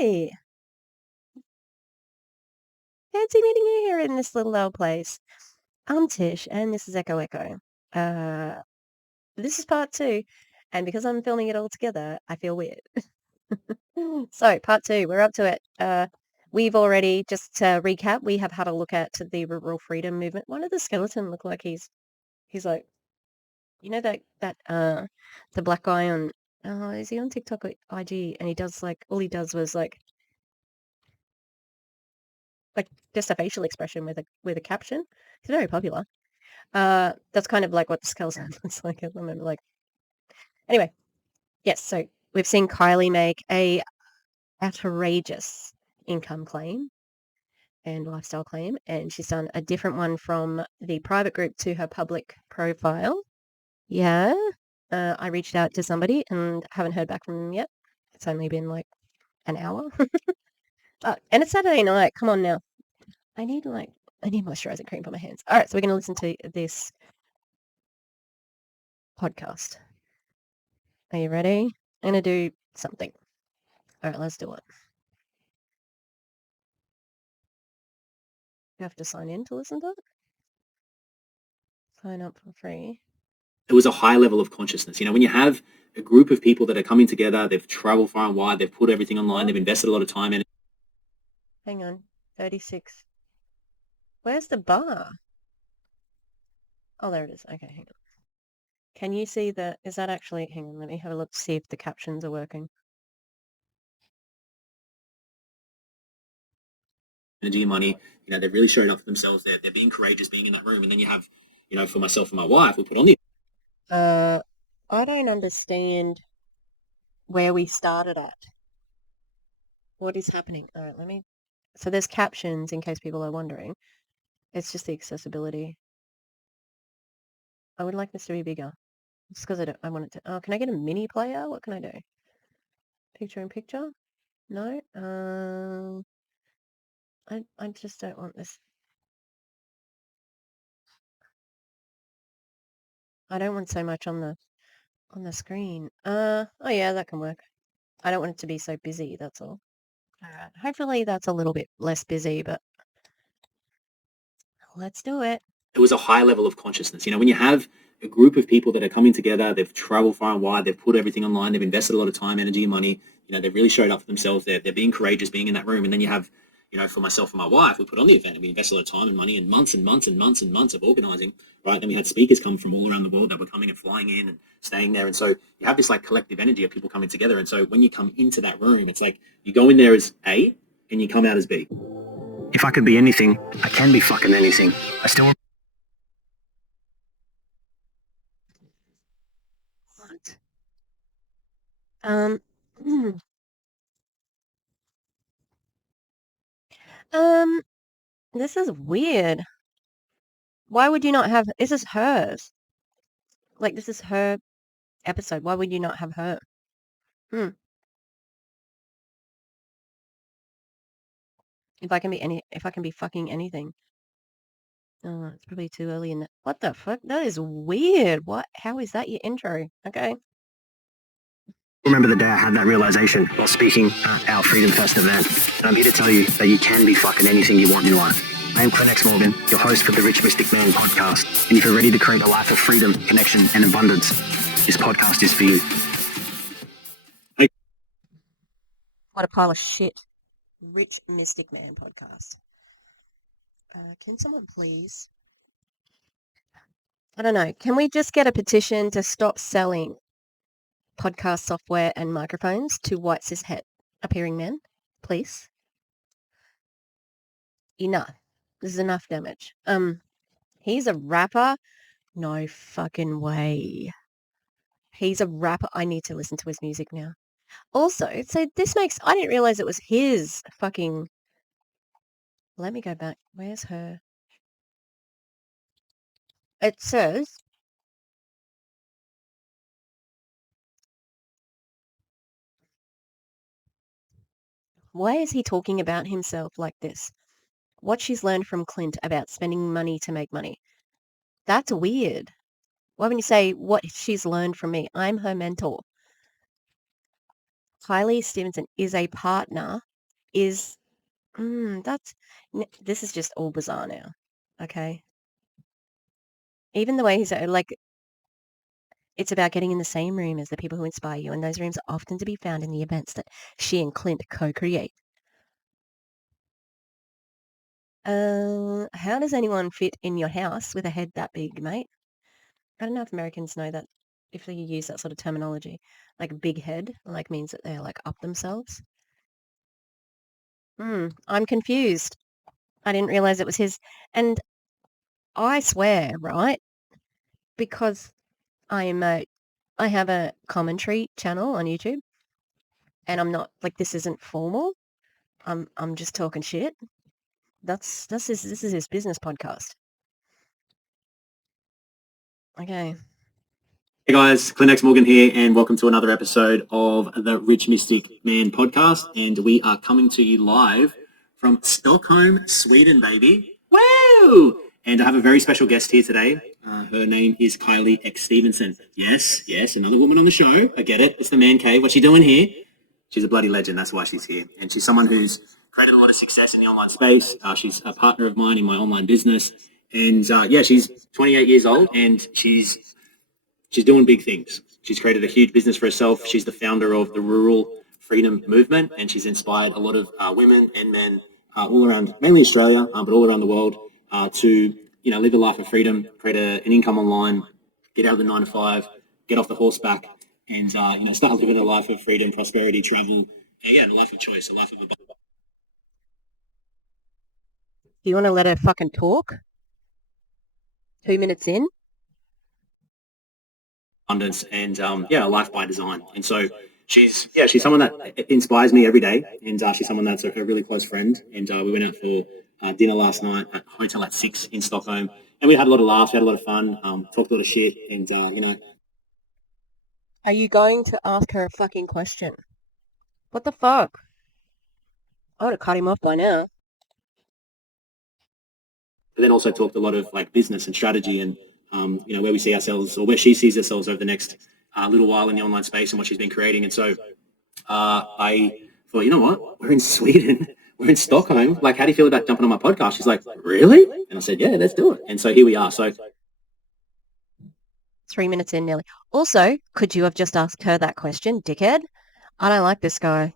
Hi! Fancy meeting you here in this little old place. I'm Tish, and this is Echo Echo. This is part 2, and because I'm filming it all together, I feel weird. So, part 2, we're up to it. We've already, just to recap, we have had a look at the rural freedom movement. Why does the skeleton look like he's like, you know the black guy on, is he on TikTok or IG? And he does all he does was like just a facial expression with a caption. He's very popular. That's kind of like what the skeleton looks like at the moment. Anyway, yes. So we've seen Kylie make a outrageous income claim and lifestyle claim, and she's done a different one from the private group to her public profile. Yeah. I reached out to somebody and haven't heard back from them yet. It's only been like an hour. And it's Saturday night. Come on now. I need moisturizing cream for my hands. All right, so we're going to listen to this podcast. Are you ready? I'm going to do something. All right, let's do it. You have to sign in to listen to it? Sign up for free. It was a high level of consciousness. You know, when you have a group of people that are coming together, they've traveled far and wide, they've put everything online, they've invested a lot of time in it. Hang on, 36. Where's the bar? Oh, there it is. Okay, hang on. Can you see is that actually, hang on, let me have a look to see if the captions are working. Energy and money, you know, they're really showing up for themselves. They're being courageous, being in that room. And then you have, you know, for myself and my wife, we put on the... I don't understand where we started at. What is happening? All right, so there's captions in case people are wondering. It's just the accessibility. I would like this to be bigger. Just because I want it to... Oh, can I get a mini player? What can I do? Picture in picture? No? I just don't want this. I don't want so much on the screen. Oh yeah, that can work. I don't want it to be so busy, that's all. Alright, hopefully that's a little bit less busy, but let's do it. It was a high level of consciousness. You know, when you have a group of people that are coming together, they've traveled far and wide, they've put everything online, they've invested a lot of time, energy, and money, you know, they've really showed up for themselves. They're being courageous, being in that room. And then you have, you know, for myself and my wife, we put on the event and we invest a lot of time and money and months and months and months and months of organizing, right? Then we had speakers come from all around the world that were coming and flying in and staying there. And so you have this like collective energy of people coming together. And so when you come into that room, it's like you go in there as A and you come out as B. If I could be anything, I can be fucking anything. I still... What? This is weird. Why would you not have... This is hers. Like, this is her episode. Why would you not have her? If I can be fucking anything. Oh, it's probably too early in the... What the fuck? That is weird. What? How is that your intro? Okay. Remember the day I had that realization while speaking at our Freedom Fest event. And I'm here to tell you that you can be fucking anything you want in life. I am Clint Morgan, your host for the Rich Mystic Man podcast. And if you're ready to create a life of freedom, connection, and abundance, this podcast is for you. What a pile of shit. Rich Mystic Man podcast. Can someone please... I don't know. Can we just get a petition to stop selling podcast software and microphones to white cis het appearing men, please? Enough. This is enough damage. He's a rapper? No fucking way. He's a rapper. I need to listen to his music now. Also, so this makes... I didn't realize it was his fucking... Let me go back. Where's her? It says... Why is he talking about himself like this? What she's learned from Clint about spending money to make money. That's weird. Why wouldn't you say what she's learned from me? I'm her mentor. Kylie Stevenson is a partner is this is just all bizarre now. Okay. Even the way he's like, it's about getting in the same room as the people who inspire you, and those rooms are often to be found in the events that she and Clint co-create. How does anyone fit in your house with a head that big, mate? I don't know if Americans know that, if they use that sort of terminology, like big head, like means that they're like up themselves. I'm confused. I didn't realize it was his. And I swear, right? Because I have a commentary channel on YouTube, and I'm not like, this isn't formal. I'm just talking shit. This is his business podcast. Okay. Hey guys, Clint Morgan here, and welcome to another episode of the Rich Mystic Man podcast. And we are coming to you live from Stockholm, Sweden, baby. Woo! And I have a very special guest here today. Her name is Kylie X Stevenson. Yes, another woman on the show. I get it. It's the man cave. What's she doing here? She's a bloody legend. That's why she's here. And she's someone who's created a lot of success in the online space. She's a partner of mine in my online business. And she's 28 years old, and she's doing big things. She's created a huge business for herself. She's the founder of the Rural Freedom Movement, and she's inspired a lot of women and men all around, mainly Australia, but all around the world, to live a life of freedom, create an income online, get out of the 9 to 5, get off the horseback, and start living a life of freedom, prosperity, travel, and a life of choice, a life of abundance. Do you want to let her fucking talk? 2 minutes in? Abundance and a life by design. And so she's someone that inspires me every day, and she's someone that's a really close friend. And we went out for dinner last night at Hotel at 6 in Stockholm, and we had a lot of laughs, we had a lot of fun, talked a lot of shit, and Are you going to ask her a fucking question? What the fuck? I would have cut him off by now. but then also talked a lot of like business and strategy, and where we see ourselves, or where she sees herself over the next little while in the online space and what she's been creating. And so I thought, you know what? We're in Sweden. We're in Stockholm. Like, how do you feel about jumping on my podcast? She's like, really? And I said, yeah, let's do it. And so here we are. So 3 minutes in nearly. Also, could you have just asked her that question, dickhead? I don't like this guy.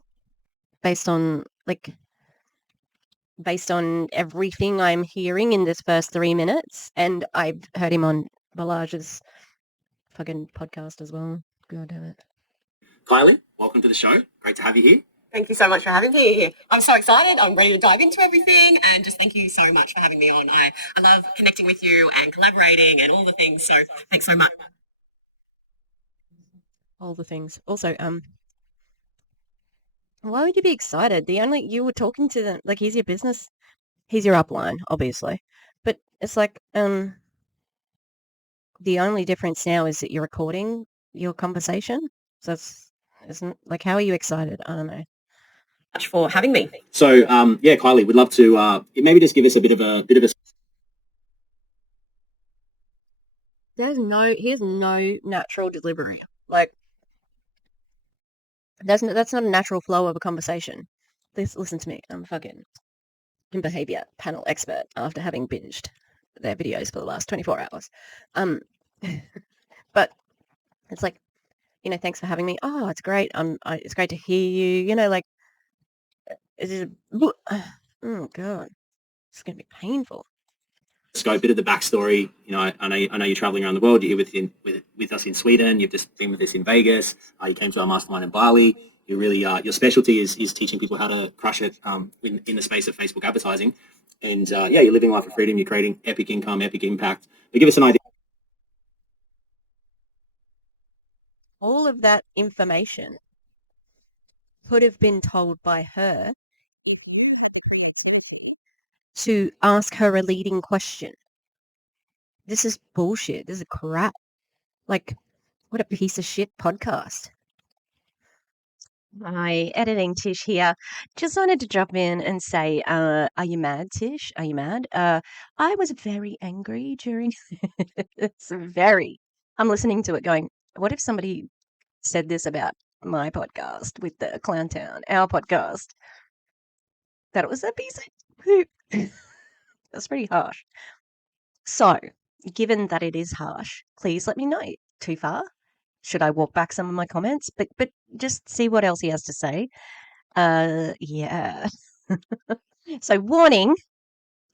Based on everything I'm hearing in this first 3 minutes, and I've heard him on Balage's fucking podcast as well. God damn it. Kylie, welcome to the show. Great to have you here. Thank you so much for having me here. I'm so excited. I'm ready to dive into everything, and just thank you so much for having me on. I love connecting with you and collaborating and all the things. So thanks so much. All the things. Also, why would you be excited? You were talking to them, like, he's your business, he's your upline, obviously. But it's like, the only difference now is that you're recording your conversation. So isn't, like, how are you excited? I don't know. Much for having me. So Kylie, we'd love to maybe just give us a bit of a. He has no natural delivery. Like, that's not a natural flow of a conversation. Listen to me. I'm fucking behavior panel expert after having binged their videos for the last 24 hours. But it's like, thanks for having me. Oh, it's great. It's great to hear you. Like, it's just, oh God, it's gonna be painful. Scope, bit of the backstory. I know you're traveling around the world. You're here with us in Sweden. You've just been with us in Vegas. You came to our mastermind in Bali. You really your specialty is teaching people how to crush it in the space of Facebook advertising. And you're living life of freedom. You're creating epic income, epic impact. But give us an idea. All of that information could have been told by her to ask her a leading question. This is bullshit. This is crap. Like, what a piece of shit podcast. Hi, editing Tish here. Just wanted to drop in and say, are you mad, Tish? Are you mad? I was very angry during I'm listening to it going, what if somebody said this about my podcast with the Clown Town, our podcast? that it was a piece of poop. That's pretty harsh. So, given that it is harsh, please let me know. Too far? Should I walk back some of my comments? But just see what else he has to say. Yeah. So, warning,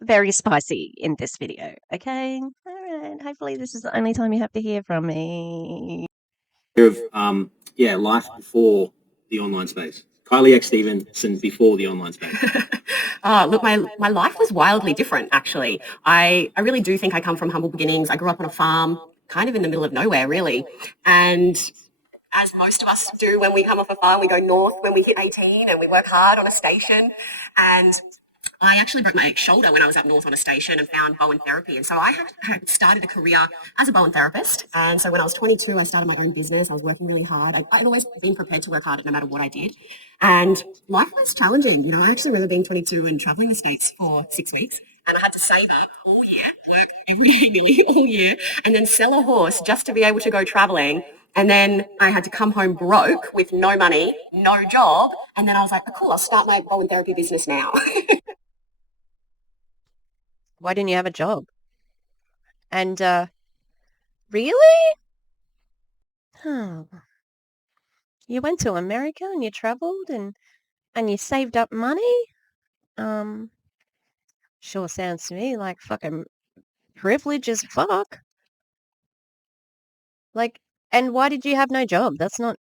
very spicy in this video. Okay. All right. Hopefully, this is the only time you have to hear from me. Of life before the online space. Kylie X Stevenson before the online space. Look, my life was wildly different, actually. I really do think I come from humble beginnings. I grew up on a farm, kind of in the middle of nowhere, really. And as most of us do when we come off a farm, we go north when we hit 18 and we work hard on a station. And I actually broke my shoulder when I was up north on a station and found Bowen therapy. And so I had started a career as a Bowen therapist. And so when I was 22, I started my own business. I was working really hard. I'd always been prepared to work hard no matter what I did. And life was challenging. You know, I actually remember being 22 and traveling the States for 6 weeks. And I had to save up all year, work every day all year, and then sell a horse just to be able to go traveling. And then I had to come home broke with no money, no job. And then I was like, oh, cool, I'll start my Bowen therapy business now. Why didn't you have a job? And, really? Oh. You went to America and you traveled and you saved up money? Sure sounds to me like fucking privilege as fuck. Like, and why did you have no job? That's not,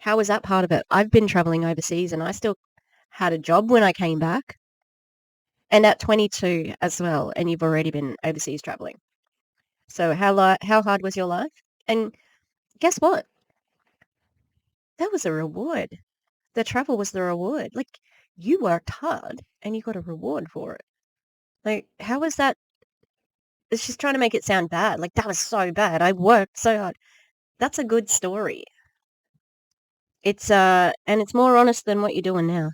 how was that part of it? I've been traveling overseas and I still had a job when I came back. And at 22 as well, and you've already been overseas traveling. So how hard was your life? And guess what? That was a reward. The travel was the reward. Like, you worked hard and you got a reward for it. Like, how was that? It's just trying to make it sound bad. Like, that was so bad. I worked so hard. That's a good story. It's and it's more honest than what you're doing now.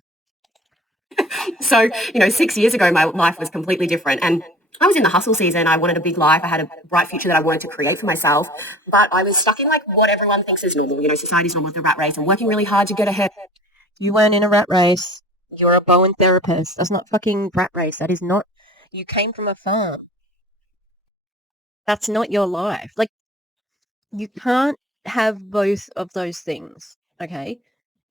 So, 6 years ago, my life was completely different. And I was in the hustle season. I wanted a big life. I had a bright future that I wanted to create for myself. But I was stuck in like what everyone thinks is normal. Society's normal with the rat race and working really hard to get ahead. You weren't in a rat race. You're a Bowen therapist. That's not fucking rat race. That is not. You came from a farm. That's not your life. Like, you can't have both of those things, okay?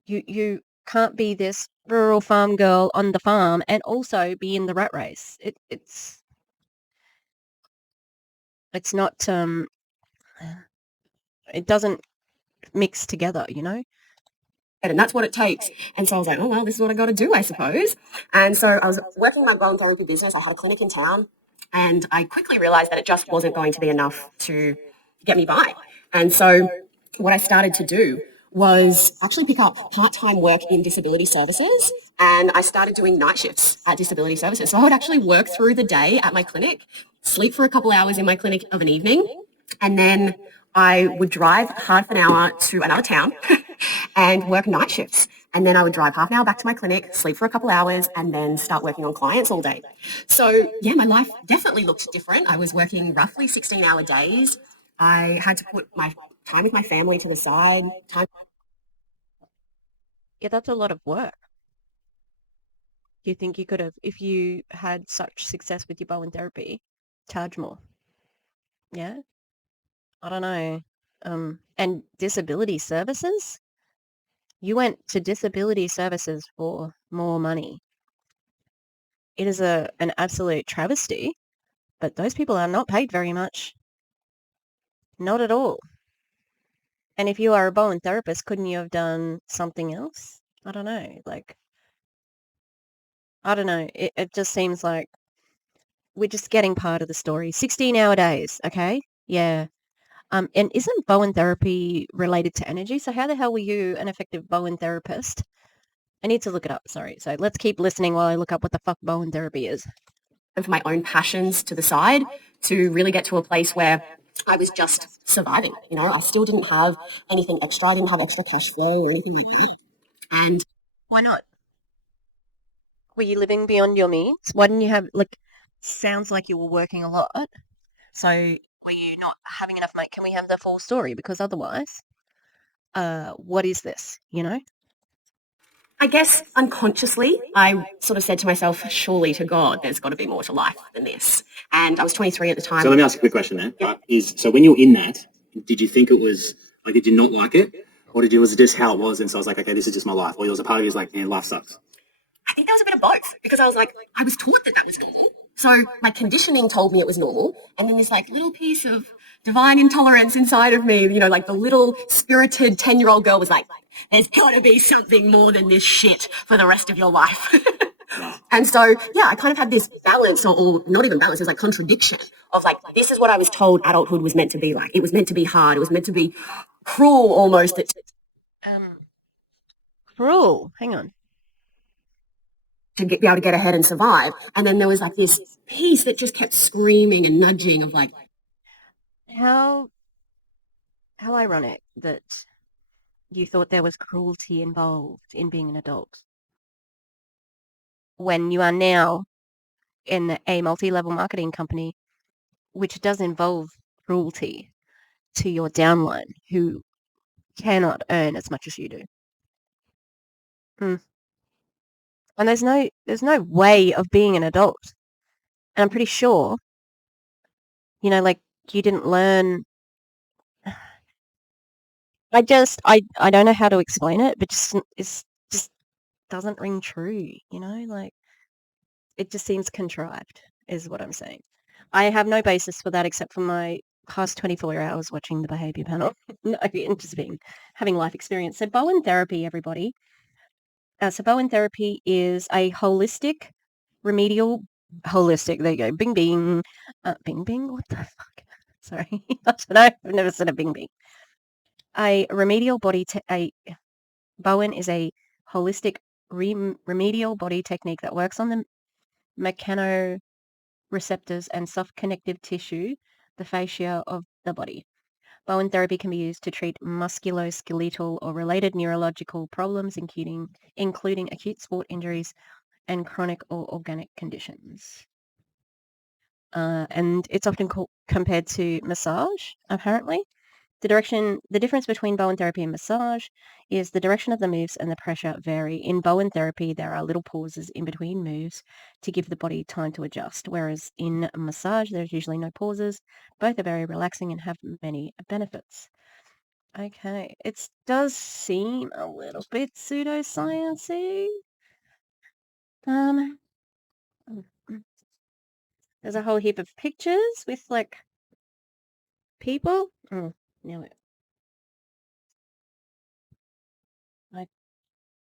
You can't be this rural farm girl on the farm and also be in the rat race. It's not it doesn't mix together, And that's what it takes. And so I was like, oh, well, this is what I got to do, I suppose. And so I was working my Bowen therapy business. I had a clinic in town. And I quickly realized that it just wasn't going to be enough to get me by. And so what I started to do was actually pick up part-time work in disability services. And I started doing night shifts at disability services. So I would actually work through the day at my clinic, sleep for a couple hours in my clinic of an evening, and then I would drive half an hour to another town and work night shifts. And then I would drive half an hour back to my clinic, sleep for a couple hours, and then start working on clients all day. So, yeah, my life definitely looked different. I was working roughly 16-hour days. I had to put my time with my family to the side. Yeah, that's a lot of work. Do you think you could have, if you had such success with your Bowen therapy, charge more? Yeah? I don't know. And disability services? You went to disability services for more money. It is an absolute travesty, but those people are not paid very much. Not at all. And if you are a Bowen therapist, couldn't you have done something else? I don't know. Like, I don't know. It just seems like we're just getting part of the story. 16-hour days, okay? Yeah. And isn't Bowen therapy related to energy? So how the hell were you an effective Bowen therapist? I need to look it up, sorry. So let's keep listening while I look up what the fuck Bowen therapy is. Of my own passions to the side to really get to a place where I was just surviving. I still didn't have anything extra. I didn't have extra cash flow or anything like that. And why not? Were you living beyond your means? Why didn't you have, like, sounds like you were working a lot. So were you not having enough money? Can we have the full story? Because otherwise, what is this, I guess unconsciously, I sort of said to myself, surely to God, there's got to be more to life than this. And I was 23 at the time. So let me ask a quick question there. So when you're in that, did you think it was like, did you not like it, or was it just how it was? And so I was like, okay, this is just my life. Or there was a part of you was like, man, life sucks. I think there was a bit of both, because I was like, I was taught that was normal. So my conditioning told me it was normal. And then this like little piece of divine intolerance inside of me, like the little spirited 10-year-old girl was like, there's got to be something more than this shit for the rest of your life. And so, yeah, I kind of had this balance, or not even balance, it was like contradiction of like, this is what I was told adulthood was meant to be like. It was meant to be hard. It was meant to be cruel almost. Cruel. Hang on. To be able to get ahead and survive. And then there was like this piece that just kept screaming and nudging of like, how ironic that you thought there was cruelty involved in being an adult when you are now in a multi-level marketing company, which does involve cruelty to your downline who cannot earn as much as you do. And there's no way of being an adult. And I'm pretty sure, like you didn't learn. I don't know how to explain it, but just doesn't ring true, like it just seems contrived is what I'm saying. I have no basis for that except for my past 24 hours watching the behavior panel and just having life experience. So Bowen therapy, everybody. So Bowen therapy is a holistic, there you go, bing, bing, bing, bing, what the fuck? Sorry, I don't know, I've never said a bing, bing. A remedial Bowen is a holistic remedial body technique that works on the mechanoreceptors and soft connective tissue, the fascia of the body. Bowen therapy can be used to treat musculoskeletal or related neurological problems, including acute sport injuries and chronic or organic conditions. And it's often compared to massage, apparently. The difference between Bowen therapy and massage is the direction of the moves and the pressure vary. In Bowen therapy, there are little pauses in between moves to give the body time to adjust, whereas in massage, there's usually no pauses. Both are very relaxing and have many benefits. Okay, it does seem a little bit pseudoscience-y. There's a whole heap of pictures with like people. Now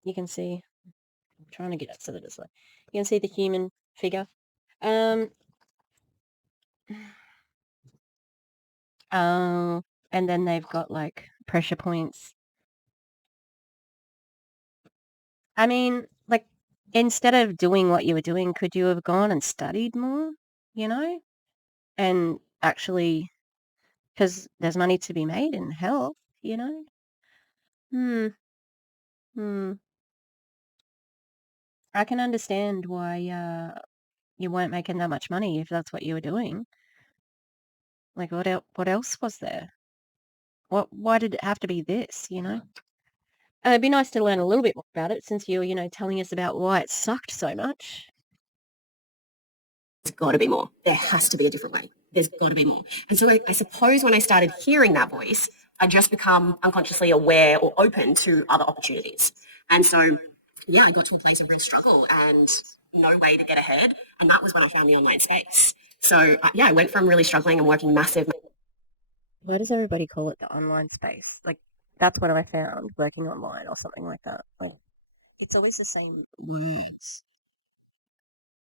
you can see. I'm trying to get it so that it's like you can see the human figure. And then they've got like pressure points. I mean, like instead of doing what you were doing, could you have gone and studied more? And actually, because there's money to be made in health. Hmm. I can understand why you weren't making that much money if that's what you were doing. Like what else was there? Why did it have to be this, It'd be nice to learn a little bit more about it since you're, telling us about why it sucked so much. there's got to be more. There has to be a different way. There's got to be more. And so I suppose when I started hearing that voice, I just become unconsciously aware or open to other opportunities. And so, yeah, I got to a place of real struggle and no way to get ahead. And that was when I found the online space. So, yeah, I went from really struggling and working massive. Why does everybody call it the online space? Like, that's what I found working online or something like that. Like, it's always the same words.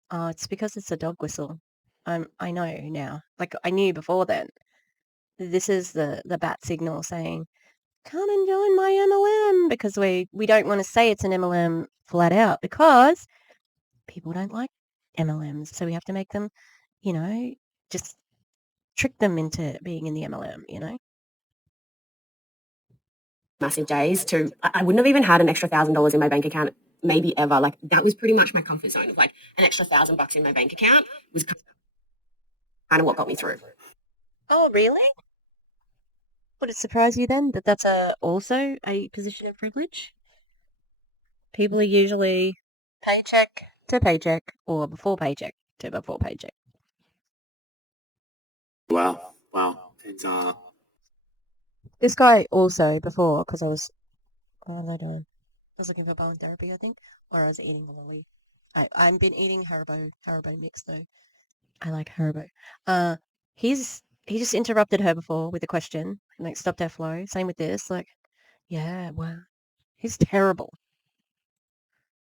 Oh, it's because it's a dog whistle. I know now. Like, I knew before then. This is the bat signal saying, come and join my MLM, because we don't want to say it's an MLM flat out because people don't like MLMs. So we have to make them, just trick them into being in the MLM, Massive days to, I wouldn't have even had an extra $1,000 in my bank account, maybe ever. Like that was pretty much my comfort zone of like an extra $1,000 in my bank account was kind of what got me through. Oh, really? Would it surprise you then that that's also a position of privilege? People are usually paycheck to paycheck or before paycheck to before paycheck. Wow. And This guy also before, because what was I doing? I was looking for bone therapy, I think, or I was eating a lolly. I've been eating Haribo mix though. I like Haribo. He just interrupted her before with a question, and like stopped her flow. Same with this, like, yeah, wow, he's terrible.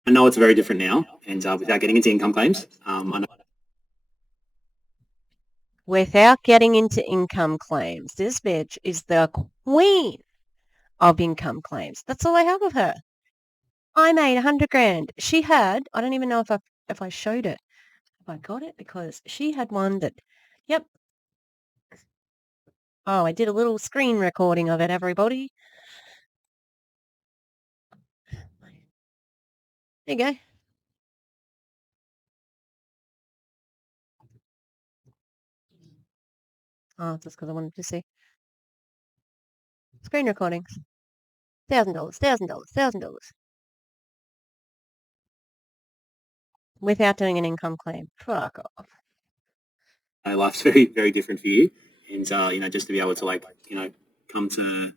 I know it's very different now, and without getting into income claims, I know Without getting into income claims, this bitch is the queen of income claims. That's all I have of her. I made 100 grand. She had, I don't even know if I showed it, if I got it, because she had one that, yep. Oh, I did a little screen recording of it, everybody. There you go. Oh, just because I wanted to see. Screen recordings. $1,000. Without doing an income claim. Fuck off. life's very, very different for you, and just to be able to come to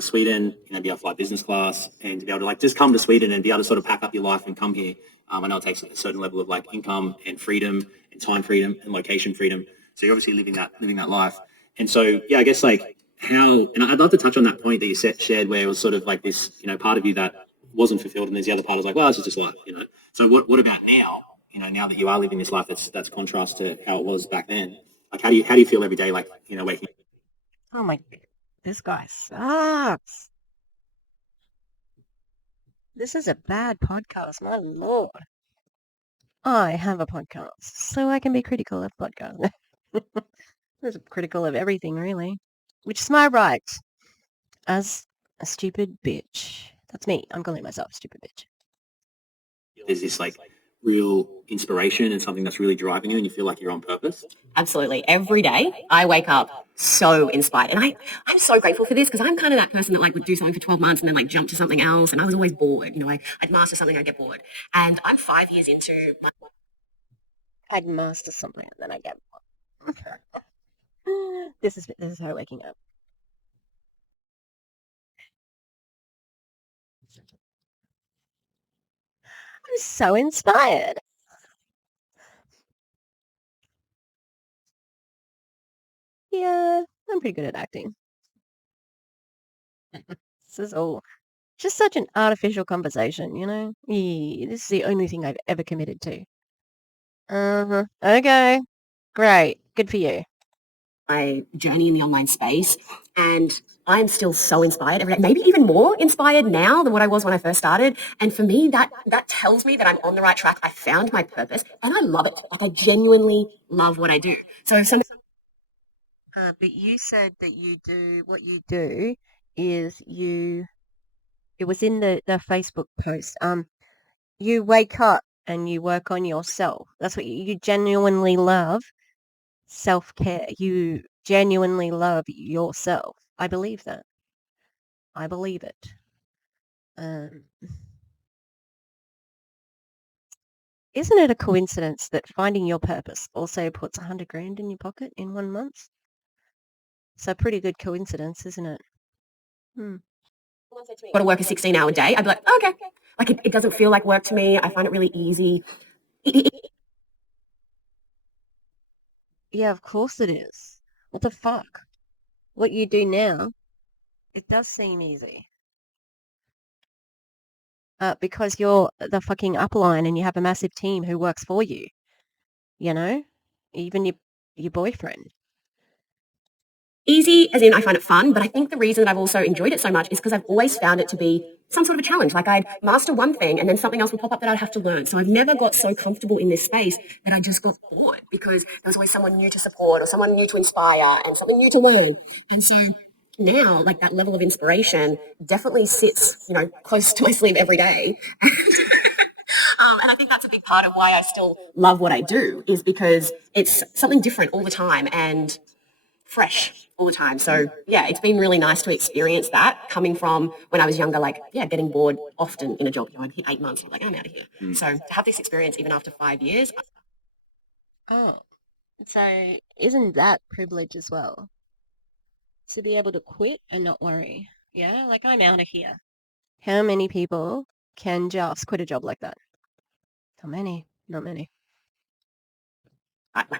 Sweden, be able to fly business class, and to be able to just come to Sweden and be able to sort of pack up your life and come here. I know it takes a certain level of income and freedom and time freedom and location freedom. So you're obviously living that life. And so, yeah, I guess how, and I'd love to touch on that point that you shared where it was sort of this, part of you that wasn't fulfilled, and there's the other part was well, this is just life, So what about now? Now that you are living this life that's contrast to how it was back then. How do you feel every day, waking? Oh my, this guy sucks. This is a bad podcast, my lord. I have a podcast, so I can be critical of podcasts. I'm critical of everything, really. Which is my right as a stupid bitch. That's me. I'm calling myself a stupid bitch. There's this real inspiration and something that's really driving you, and you feel like you're on purpose. Absolutely. Every day I wake up so inspired. And I'm so grateful for this because I'm kind of that person that would do something for 12 months and then jump to something else. And I was always bored. I'd master something, I'd get bored. And I'm 5 years into my... I'd master something and then I get bored. This is her waking up. I'm so inspired. Yeah, I'm pretty good at acting. This is all just such an artificial conversation, Yeah, this is the only thing I've ever committed to. Uh-huh. Okay. Great. Good for you. My journey in the online space, and I'm still so inspired every day, maybe even more inspired now than what I was when I first started. And for me, that tells me that I'm on the right track. I found my purpose and I love it. I genuinely love what I do. So if somebody... But you said that what you do is it was in the Facebook post, you wake up and you work on yourself. That's what you genuinely love. Self-care. You genuinely love yourself. I believe that. I believe it. Isn't it a coincidence that finding your purpose also puts 100 grand in your pocket in 1 month? It's a pretty good coincidence, isn't it? Got to work a 16-hour day. I'd be like, okay. It doesn't feel like work to me. I find it really easy. Yeah, of course it is. What the fuck? What you do now, it does seem easy. Because you're the fucking upline and you have a massive team who works for you. Even your boyfriend. Easy, as in I find it fun, but I think the reason that I've also enjoyed it so much is because I've always found it to be some sort of a challenge. I'd master one thing and then something else would pop up that I'd have to learn. So I've never got so comfortable in this space that I just got bored because there was always someone new to support or someone new to inspire and something new to learn. And so now, that level of inspiration definitely sits, close to my sleeve every day. And I think that's a big part of why I still love what I do is because it's something different all the time. And fresh all the time. So yeah, it's been really nice to experience that coming from when I was younger, like, yeah, getting bored often in a job. I'd hit 8 months and I'm like, I'm out of here. So to have this experience even after 5 years. Oh, so isn't that privilege as well? To be able to quit and not worry. Yeah, like I'm out of here. How many people can just quit a job like that? Not many. Not many.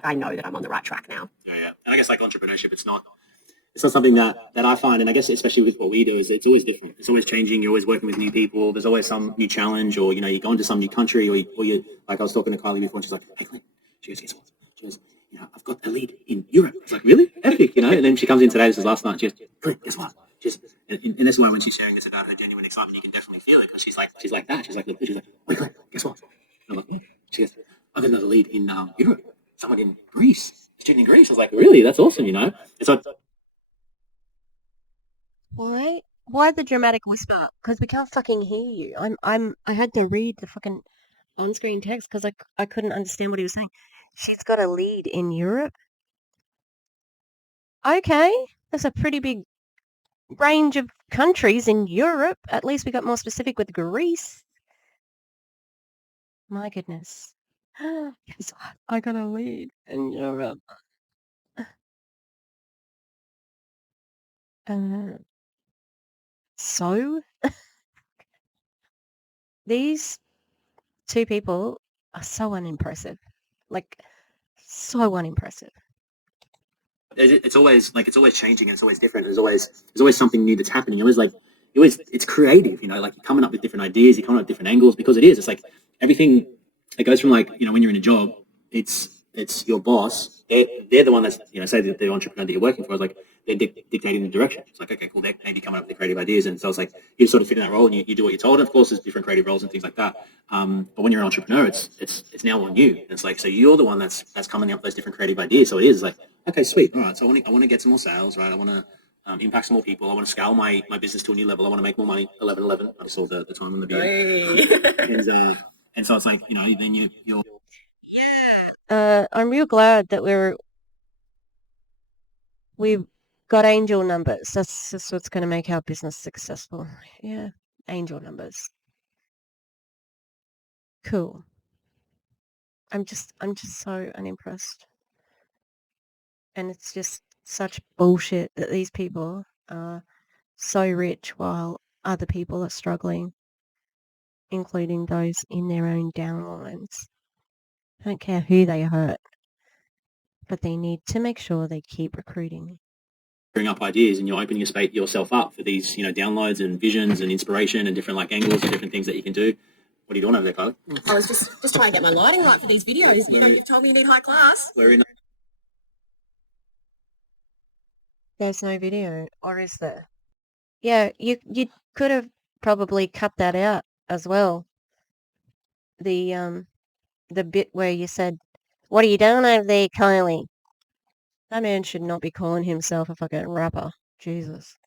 I know that I'm on the right track now. Yeah. And I guess like entrepreneurship, it's not something that I find, and I guess especially with what we do, is it's always different. It's always changing. You're always working with new people. There's always some new challenge, or you go into some new country, or you like I was talking to Kylie before, and she's like, "Hey, Clint," she goes, "Guess what?" She goes, "I've got a lead in Europe." It's like, really epic, And then she comes in today. This was last night. She goes, "Clint, guess what?" And that's why when she's sharing this about her genuine excitement, you can definitely feel it, because she's like that. She's like, "Look," she's like, "Wait, Clint, guess what?" And I'm like, "What?" She goes, "I've got another lead in Europe. Someone in Greece, a student in Greece." I was like, "Really? That's awesome, It's like, Why? Why the dramatic whisper? Because we can't fucking hear you. I had to read the fucking on-screen text because I couldn't understand what he was saying. She's got a lead in Europe. Okay, that's a pretty big range of countries in Europe. At least we got more specific with Greece. My goodness. Yes, I got a lead in Europe. So these two people are so unimpressive. Like, so unimpressive. it's always changing, and it's always different. There's always something new that's happening. It's creative, like you're coming up with different ideas, you're coming up with different angles, because it's like everything. It goes from like, when you're in a job, it's your boss. They're the one that's, say the entrepreneur that you're working for is like, they're dictating the direction. It's like, okay, cool, they're maybe coming up with the creative ideas, and so it's like you sort of fit in that role, and you do what you're told. And of course, there's different creative roles and things like that. But when you're an entrepreneur, it's now on you. And it's like, so you're the one that's coming up with those different creative ideas. So it is like, okay, sweet, all right. So I want to get some more sales, right? I want to impact some more people. I want to scale my business to a new level. I want to make more money. 11:11. I saw the time on the video. And so it's like, then you're. I'm real glad that we've got angel numbers. That's what's going to make our business successful. Yeah, angel numbers. Cool. I'm just so unimpressed. And it's just such bullshit that these people are so rich while other people are struggling, including those in their own downlines. I don't care who they hurt, but they need to make sure they keep recruiting. Bring up ideas, and you're opening yourself up for these, downloads and visions and inspiration and different like angles and different things that you can do. What are you doing over there, Kylie? I was just trying to get my lighting right for these videos. You've told me you need high class. We're in. There's no video, or is there? Yeah, you could have probably cut that out as well. The bit where you said, "What are you doing over there, Kylie?" That man should not be calling himself a fucking rapper. Jesus.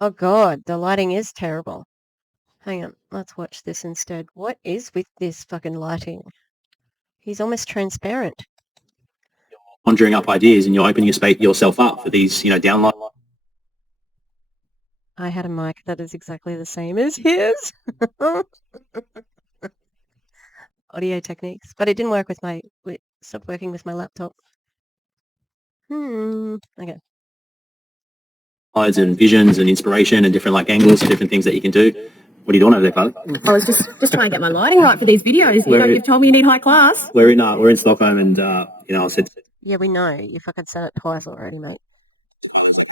Oh God, the lighting is terrible. Hang on, let's watch this instead. What is with this fucking lighting? He's almost transparent. Conjuring up ideas, and you're opening yourself up for these, downloads. I had a mic that is exactly the same as his. Audio techniques, but it didn't work with stopped working with my laptop. Okay. And visions and inspiration and different like angles and different things that you can do. What are you doing over there, Kylie? I was just trying to get my lighting right for these videos. You've told me you need high class. We're in Stockholm, and I said. Yeah, we know. You fucking said it twice already, mate. I was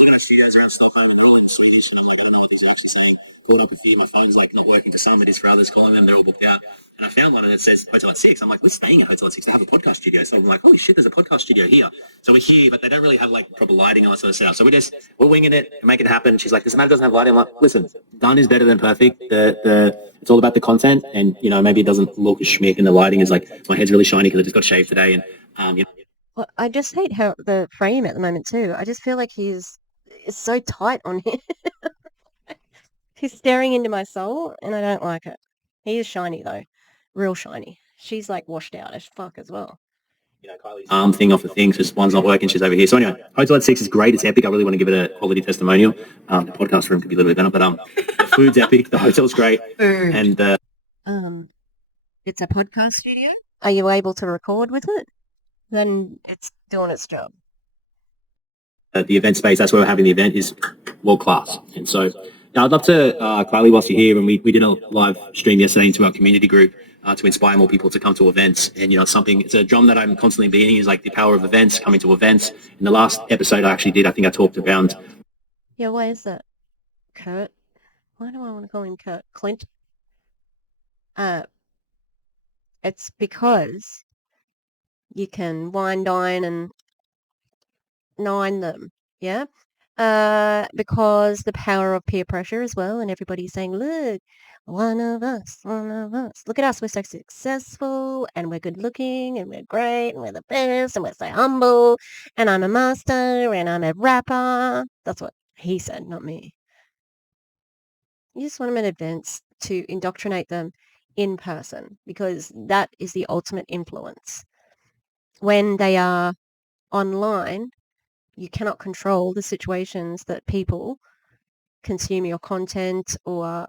looking at studios around Stockholm, and they're all in Swedish, and I'm like, I don't know what these are actually saying. Called up a few, my phone's like not working for some, it is for others, calling them, they're all booked out. And I found one and it says Hotel at 6. I'm like, we're staying at Hotel at 6. They have a podcast studio. So I'm like, holy shit, there's a podcast studio here. So we're here, but they don't really have like proper lighting and all that sort of setup. So we're winging it and making it happen. She's like, this matter doesn't have lighting. I'm like, listen, done is better than perfect. It's all about the content, and maybe it doesn't look as schmick, and the lighting is like, my head's really shiny because I just got shaved today, and Well, I just hate how the frame at the moment too. I just feel like it's so tight on him. He's staring into my soul, and I don't like it. He is shiny though, real shiny. She's like washed out as fuck as well. Kylie's arm thing off the thing, because one's not working, she's over here. So anyway, Hotel at 6 is great. It's epic. I really want to give it a quality testimonial. The podcast room could be a little bit better, but the food's epic. The hotel's great. Food. And it's a podcast studio. Are you able to record with it? Then it's doing its job. the event space, that's where we're having the event, is world class. And so now I'd love to, Kylie, whilst you're here, and we did a live stream yesterday into our community group to inspire more people to come to events. And, it's a drum that I'm constantly beating, is like the power of events, coming to events. In the last episode I actually did, I think I talked about... Yeah, why is that? Kurt? Why do I want to call him Kurt? Clint? It's because you can wine, dine, and nine them, yeah? Because the power of peer pressure as well, and everybody's saying, look, one of us. Look at us, we're so successful, and we're good looking, and we're great, and we're the best, and we're so humble, and I'm a master, and I'm a rapper. That's what he said, not me. You just want them at events to indoctrinate them in person, because that is the ultimate influence. When they are online, you cannot control the situations that people consume your content or,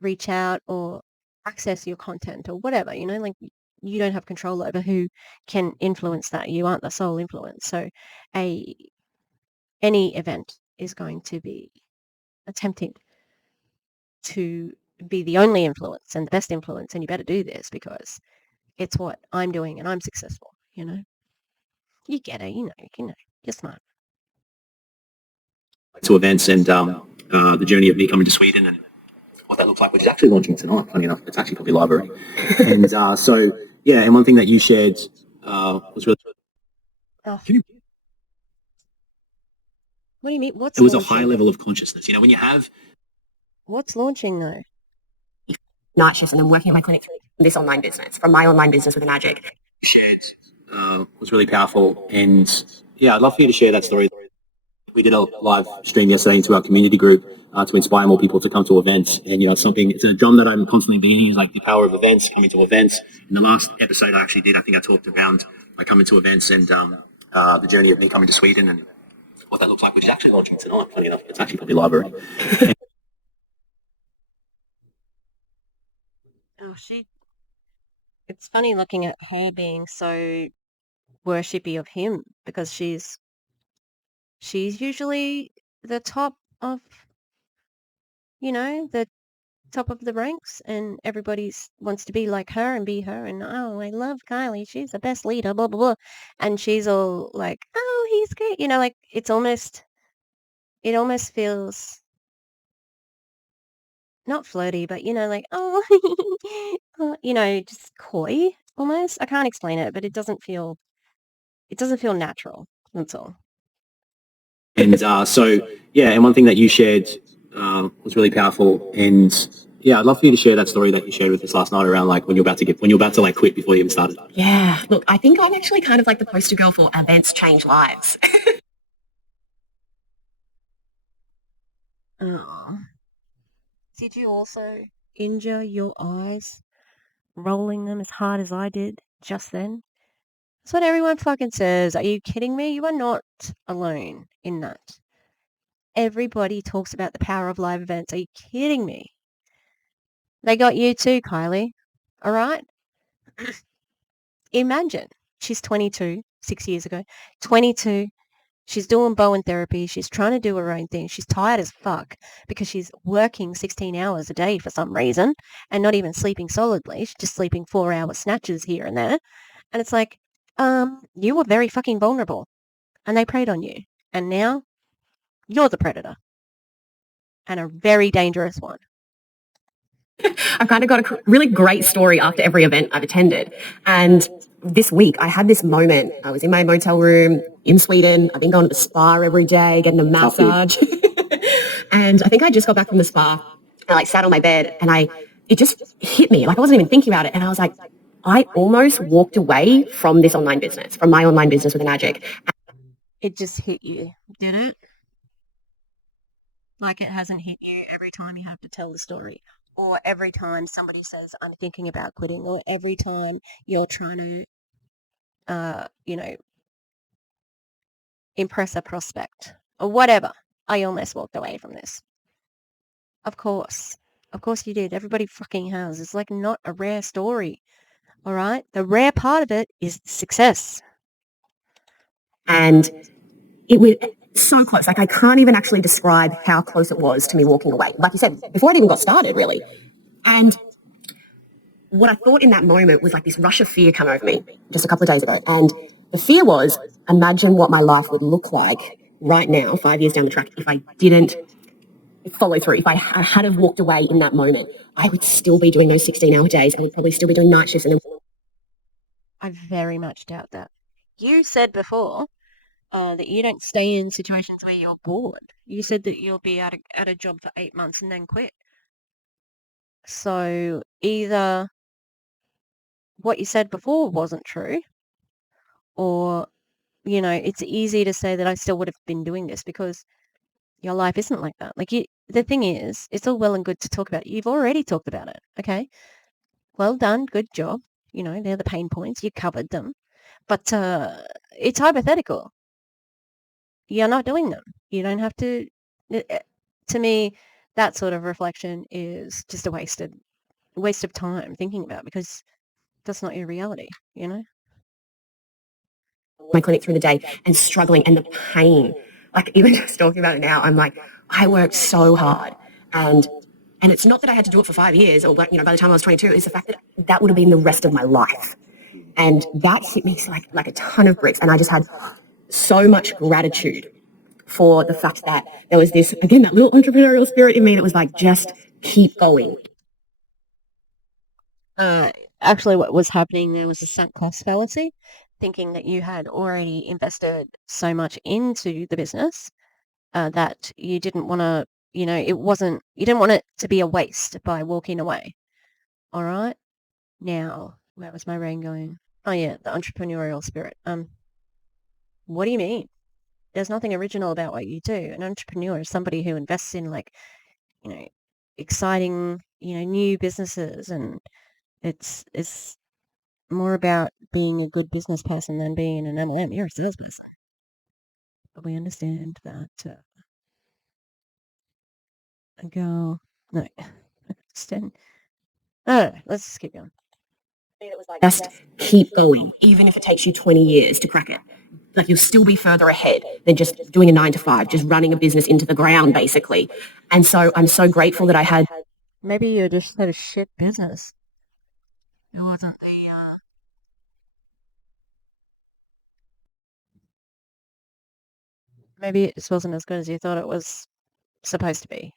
reach out or access your content or whatever, like you don't have control over who can influence that. You aren't the sole influence. So any event is going to be attempting to be the only influence and the best influence, and you better do this because it's what I'm doing and I'm successful, You get it, you're smart. to events, and the journey of me coming to Sweden and what that looks like, which is actually launching tonight, funny enough. It's actually probably live already. And and one thing that you shared was really... Oh. Can you... What do you mean? What's It was launching? a high level of consciousness. When you have... What's launching though? Night shifts and then working at my clinic through this online business, from my online business with Enagic. Shared was really powerful, and I'd love for you to share that story. We did a live stream yesterday into our community group to inspire more people to come to events. And, it's a drum that I'm constantly beating, is like the power of events, coming to events. In the last episode I actually did, I think I talked about coming to events and the journey of me coming to Sweden and what that looks like, which is actually launching tonight, funny enough. It's actually probably live already. It's funny looking at her being so worshipy of him, because she's usually the top of, the top of the ranks, and everybody wants to be like her and be her, and oh, I love Kylie, she's the best leader, blah blah blah, and she's all like, oh, he's great, like it almost feels not flirty, but like, oh, just coy almost. I can't explain it, but it doesn't feel natural. That's all. And and one thing that you shared was really powerful, and I'd love for you to share that story that you shared with us last night around when you're about to like quit before you even started. Yeah, look, I think I'm actually kind of like the poster girl for events change lives. Oh. Did you also injure your eyes rolling them as hard as I did just then? That's what everyone fucking says. Are you kidding me? You are not alone in that. Everybody talks about the power of live events. Are you kidding me? They got you too, Kylie. All right? Imagine she's 22, 6 years ago. 22. She's doing Bowen therapy. She's trying to do her own thing. She's tired as fuck because she's working 16 hours a day for some reason and not even sleeping solidly. She's just sleeping 4-hour snatches here and there. And it's like, you were very fucking vulnerable and they preyed on you. And now you're the predator, and a very dangerous one. I've kind of got a really great story after every event I've attended. And this week I had this moment. I was in my motel room in Sweden. I've been going to the spa every day, getting a massage. And I think I just got back from the spa. I sat on my bed and it just hit me. I wasn't even thinking about it. And I was like, I almost walked away from this online business, from my online business with Enagic. It just hit you, did it? Like it hasn't hit you every time you have to tell the story. or every time somebody says, I'm thinking about quitting, or every time you're trying to, impress a prospect, or whatever, I almost walked away from this. Of course. Of course you did. Everybody fucking has. It's like not a rare story. All right? The rare part of it is success. And it was so close. Like, I can't even actually describe how close it was to me walking away. Like you said, before it even got started, really. And what I thought in that moment was like this rush of fear come over me just a couple of days ago. And the fear was, imagine what my life would look like right now, 5 years down the track, if I didn't follow through. If I had have walked away in that moment, I would still be doing those 16-hour days. I would probably still be doing night shifts. And then I very much doubt that. You said before that you don't stay in situations where you're bored. You said that you'll be at a job for 8 months and then quit. So either what you said before wasn't true, or, it's easy to say that I still would have been doing this because your life isn't like that. Like, the thing is, it's all well and good to talk about it. You've already talked about it, okay? Well done, good job. They're the pain points. You covered them. But it's hypothetical. You're not doing them. You don't have to. To me, that sort of reflection is just a waste of time thinking about, because that's not your reality, my clinic through the day and struggling, and the pain, like even just talking about it now, I'm like, I worked so hard, and it's not that I had to do it for 5 years, or by the time I was 22, it's the fact that that would have been the rest of my life, and that hit me like a ton of bricks. And I just had so much gratitude for the fact that there was this, again, that little entrepreneurial spirit in me that was like, just keep going. Actually, what was happening there was a sunk cost fallacy, thinking that you had already invested so much into the business that you didn't want to, you didn't want it to be a waste by walking away. All right. Now, where was my brain going? Oh yeah, the entrepreneurial spirit. What do you mean? There's nothing original about what you do. An entrepreneur is somebody who invests in, like, exciting, new businesses, and it's more about being a good business person than being an MLM. You're a salesperson. But we understand that no. Let's just keep going. Just keep going, even if it takes you 20 years to crack it. Like, you'll still be further ahead than just doing a 9 to 5, just running a business into the ground, basically. And so I'm so grateful that I had. Maybe you just had a shit business. It wasn't maybe it just wasn't as good as you thought it was supposed to be,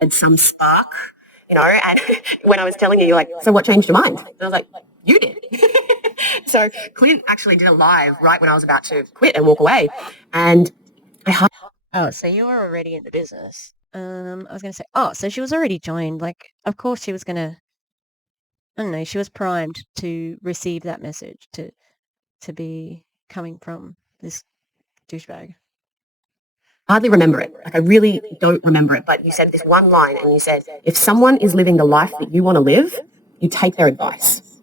Had some spark, and when I was telling you, you're like, so what changed your mind? And I was like, you did. So Clint actually did a live right when I was about to quit and walk away. And Oh, so you were already in the business. I was going to say, so she was already joined. Like, of course she was going to, I don't know, she was primed to receive that message, to be coming from this douchebag. hardly remember it. Like, I really don't remember it. But you said this one line, and you said, if someone is living the life that you want to live, you take their advice.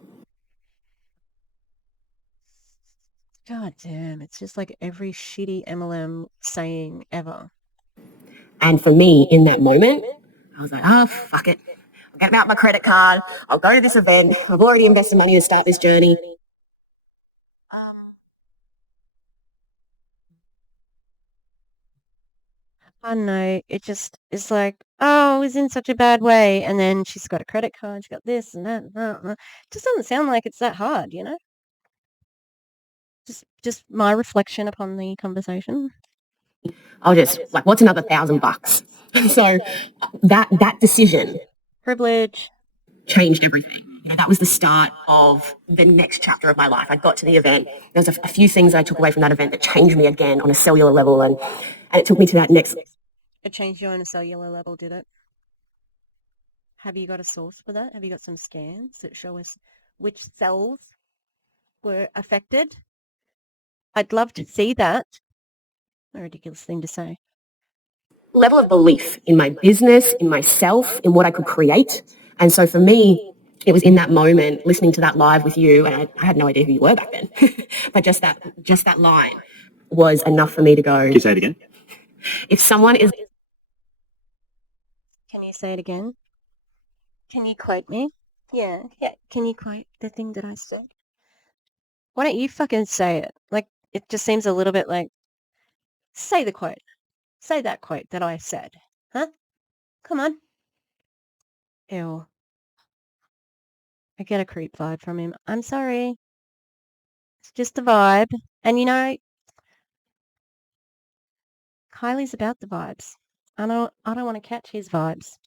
God damn, it's just like every shitty MLM saying ever. And for me, in that moment, I was like, oh, fuck it. I'll get out my credit card. I'll go to this event. I've already invested money to start this journey. I don't know, it just is like, oh, it was in such a bad way, and then she's got a credit card, she's got this and that. It just doesn't sound like it's that hard, Just my reflection upon the conversation. I'll just, like, what's another $1,000? So that decision, Privilege, changed everything. That was the start of the next chapter of my life. I got to the event. There was a few things I took away from that event that changed me again on a cellular level, and it took me to that next. It changed you on a cellular level, did it? Have you got a source for that? Have you got some scans that show us which cells were affected? I'd love to see that. A ridiculous thing to say. Level of belief in my business, in myself, in what I could create, And so for me, it was in that moment, listening to that live with you, and I had no idea who you were back then, but just that line was enough for me to go. Can you say it again? If someone is... Can you say it again? Can you quote me? Yeah. Can you quote the thing that I said? Why don't you fucking say it? Like, it just seems a little bit like, say the quote. Say that quote that I said. Huh? Come on. Ew. I get a creep vibe from him. I'm sorry. It's just a vibe. And you know, Kylie's about the vibes. I don't want to catch his vibes.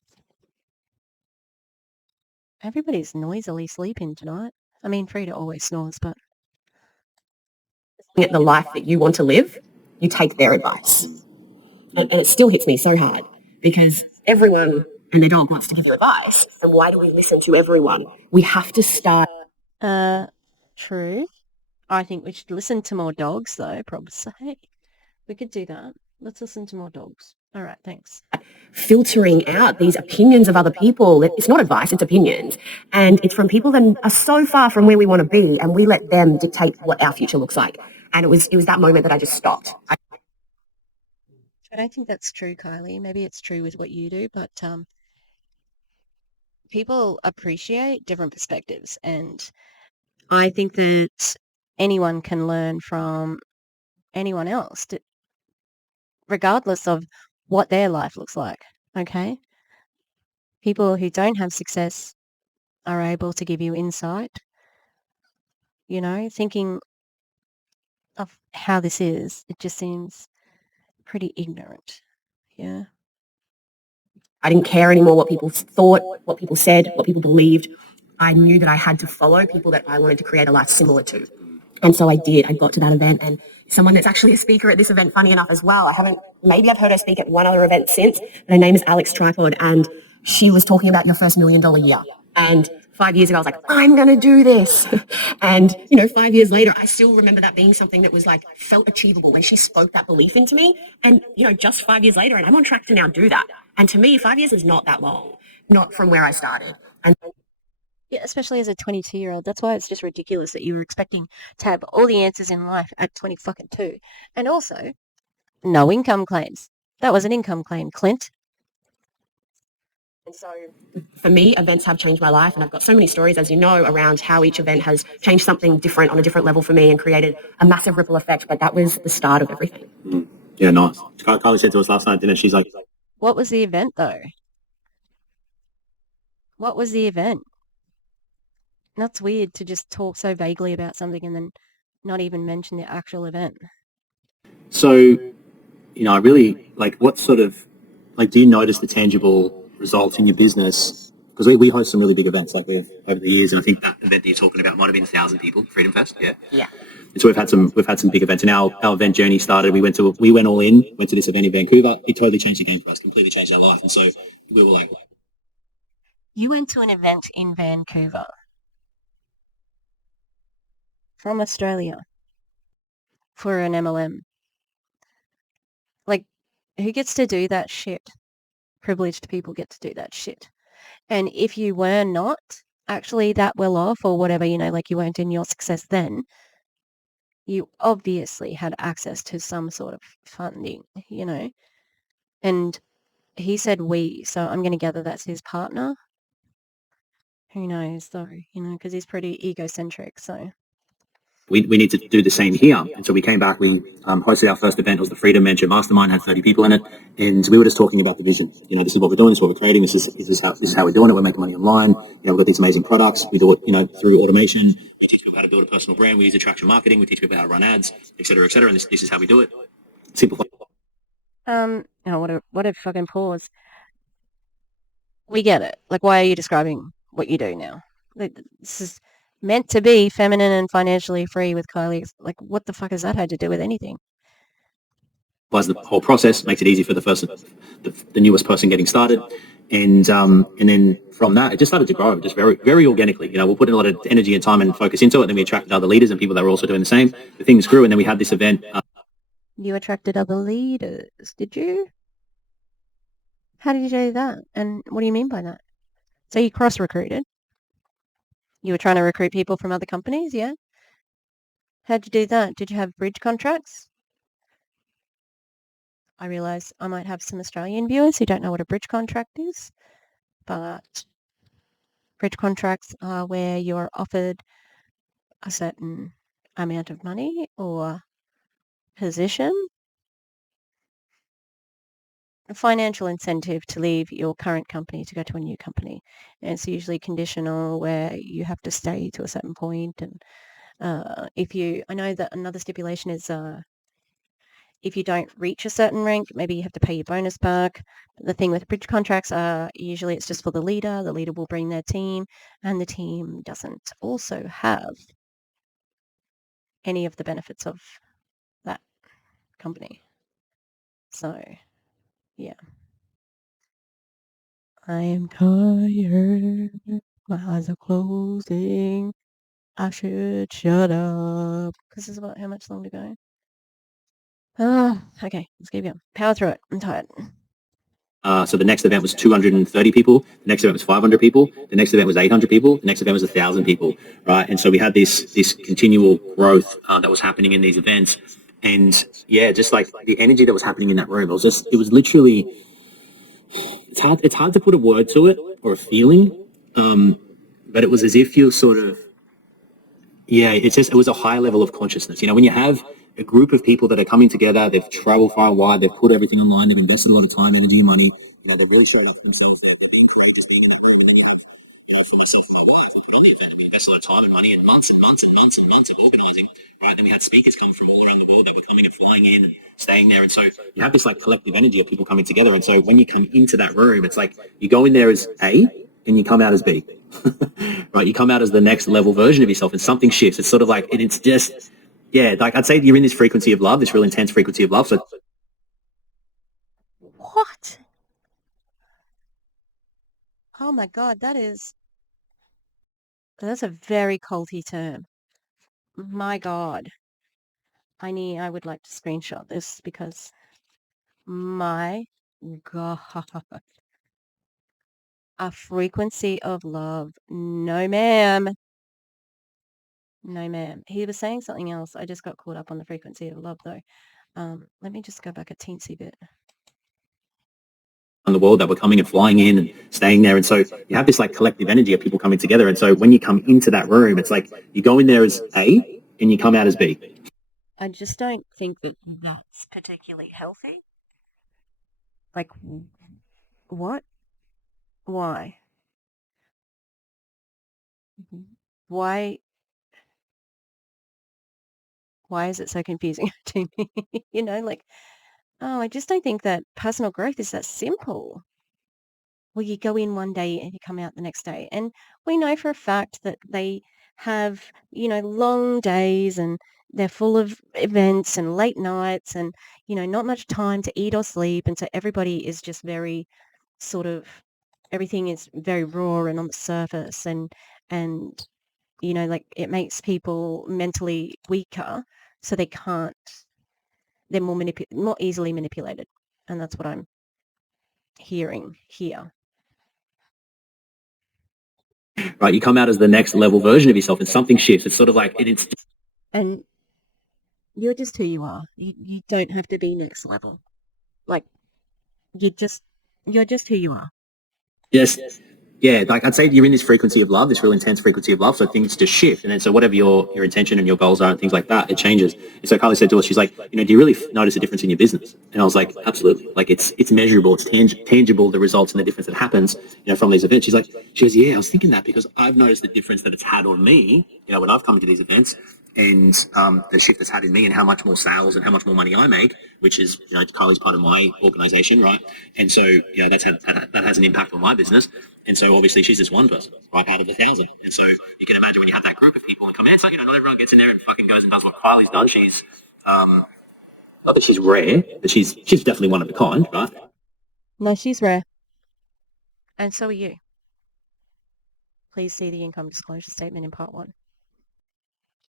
Everybody's noisily sleeping tonight. I mean, Frida always snores, but... at the life that you want to live, you take their advice. And it still hits me so hard because everyone and their dog wants to give you advice. And why do we listen to everyone? We have to start... True. I think we should listen to more dogs, though, probably. We could do that. Let's listen to more dogs. All right, thanks. filtering out these opinions of other people. It's not advice, it's opinions. And it's from people that are so far from where we want to be, and we let them dictate what our future looks like. And it was that moment that I just stopped. I don't think that's true, Kylie. Maybe it's true with what you do, but people appreciate different perspectives, and I think that anyone can learn from anyone else, regardless of what their life looks like, okay? People who don't have success are able to give you insight, you know, thinking of how this is. It just seems pretty ignorant, yeah. I didn't care anymore what people thought, what people said, what people believed. I knew that I had to follow people that I wanted to create a life similar to. And so I did. I got to that event, and someone that's actually a speaker at this event, funny enough as well, maybe I've heard her speak at one other event since, but her name is Alex Tripod, and she was talking about your first $1 million year. And 5 years ago, I was like, I'm going to do this. And, 5 years later, I still remember that being something that was like, felt achievable when she spoke that belief into me. And, just 5 years later, and I'm on track to now do that. And to me, 5 years is not that long, not from where I started. And yeah, especially as a 22-year-old. That's why it's just ridiculous that you were expecting to have all the answers in life at 22. And also, no income claims. That was an income claim, Clint. And so for me, events have changed my life, and I've got so many stories, as you know, around how each event has changed something different on a different level for me and created a massive ripple effect, but that was the start of everything. Yeah, nice. Kylie said to us last night at dinner, she's like... What was the event, though? What was the event? That's weird to just talk so vaguely about something and then not even mention the actual event. So, I really, what sort of, do you notice the tangible results in your business? Because we host some really big events over the years, and I think that event that you're talking about might have been 1,000 people, Freedom Fest, yeah? Yeah. And so we've had some big events, and our event journey started. We went all in, went to this event in Vancouver. It totally changed the game for us, completely changed our life. And so we were like... You went to an event in Vancouver from Australia for an MLM. Like, who gets to do that shit? Privileged people get to do that shit. And if you were not actually that well off or whatever, you weren't in your success then, you obviously had access to some sort of funding, And he said we, so I'm going to gather that's his partner. Who knows, though, because he's pretty egocentric, so... We need to do the same here. And so we came back, we hosted our first event. It was the Freedom Venture Mastermind, had 30 people in it. And we were just talking about the vision. This is what we're doing, this is what we're creating, this is how we're doing it. We're making money online. We've got these amazing products. We do it, through automation. We teach people how to build a personal brand. We use attraction marketing. We teach people how to run ads, et cetera, et cetera. And this is how we do it. Simplify. Oh, what a fucking pause. We get it. Why are you describing what you do now? This is meant to be feminine and financially free with Kylie. What the fuck has that had to do with anything? The whole process makes it easy for the newest person getting started, and then from that it just started to grow, just very, very organically. We'll put in a lot of energy and time and focus into it, and then we attracted other leaders and people that were also doing the same. The things grew, and then we had this event. You attracted other leaders, did you? How did you do that? And what do you mean by that? So you cross-recruited. You were trying to recruit people from other companies, yeah? How'd you do that? Did you have bridge contracts? I realise I might have some Australian viewers who don't know what a bridge contract is, but bridge contracts are where you're offered a certain amount of money or position, a financial incentive to leave your current company to go to a new company. And it's usually conditional where you have to stay to a certain point. And I know that another stipulation is if you don't reach a certain rank, maybe you have to pay your bonus back. But the thing with bridge contracts are usually it's just for the leader. The leader will bring their team, and the team doesn't also have any of the benefits of that company. So, yeah. I am tired. My eyes are closing. I should shut up. Because there's about how much long to go? Okay, let's keep going. Power through it. I'm tired. So the next event was 230 people. The next event was 500 people. The next event was 800 people. The next event was 1,000 people, right? And so we had this continual growth that was happening in these events. And yeah, just like the energy that was happening in that room, it was literally, it's hard to put a word to it or a feeling, but it was as if you're sort of, yeah, it was a high level of consciousness. You know, when you have a group of people that are coming together, they've traveled far and wide, they've put everything online, they've invested a lot of time, energy, and money. You know, they've really showed up for themselves. They're being courageous, being in that room, and then you have, you know, for myself and my wife, we put on the event and we invested a lot of time and money and months and months and months and months of organising. Right, then we had speakers come from all around the world that were coming and flying in and staying there, and so you have this like collective energy of people coming together. And so when you come into that room, it's like you go in there as A and you come out as B. Right, you come out as the next level version of yourself, and something shifts. It's sort of like it's just, yeah, like I'd say you're in this frequency of love, this real intense frequency of love. So What? Oh my God, that's a very culty term. My God. I would like to screenshot this because my God. A frequency of love. No, ma'am. No, ma'am. He was saying something else. I just got caught up on the frequency of love, though. Let me just go back a teensy bit. on the world that were coming and flying in and staying there, and so you have this like collective energy of people coming together. And so when you come into that room, it's like you go in there as A and you come out as B. I just don't think that that's particularly healthy. Like, what? Why? Why? Why is it so confusing to me? You know, like, oh, I just don't think that personal growth is that simple. Well, you go in one day and you come out the next day. And we know for a fact that they have, long days and they're full of events and late nights and, not much time to eat or sleep. And so everybody is just very sort of, everything is very raw and on the surface and, like it makes people mentally weaker. So they're more easily manipulated. And that's what I'm hearing here. Right, you come out as the next level version of yourself, and something shifts. It's sort of like And you're just who you are. You don't have to be next level. Like you're just who you are. Yes. Yeah, like I'd say you're in this frequency of love, this real intense frequency of love. So things just shift, and then so whatever your intention and your goals are and things like that, it changes. And so Kylie said to us, she's like, do you really notice a difference in your business? And I was like, absolutely. Like it's measurable, it's tangible, the results and the difference that happens, from these events. She goes, yeah, I was thinking that because I've noticed the difference that it's had on me, when I've come to these events, and the shift it's had in me and how much more sales and how much more money I make, which is, Kylie's part of my organization, right? And so, that has an impact on my business. And so obviously she's just one person, right, out of 1,000. And so you can imagine when you have that group of people and come in, it's like, not everyone gets in there and fucking goes and does what Kylie's done. She's, not that she's rare, but she's definitely one of a kind, right? No, she's rare. And so are you. Please see the income disclosure statement in part 1.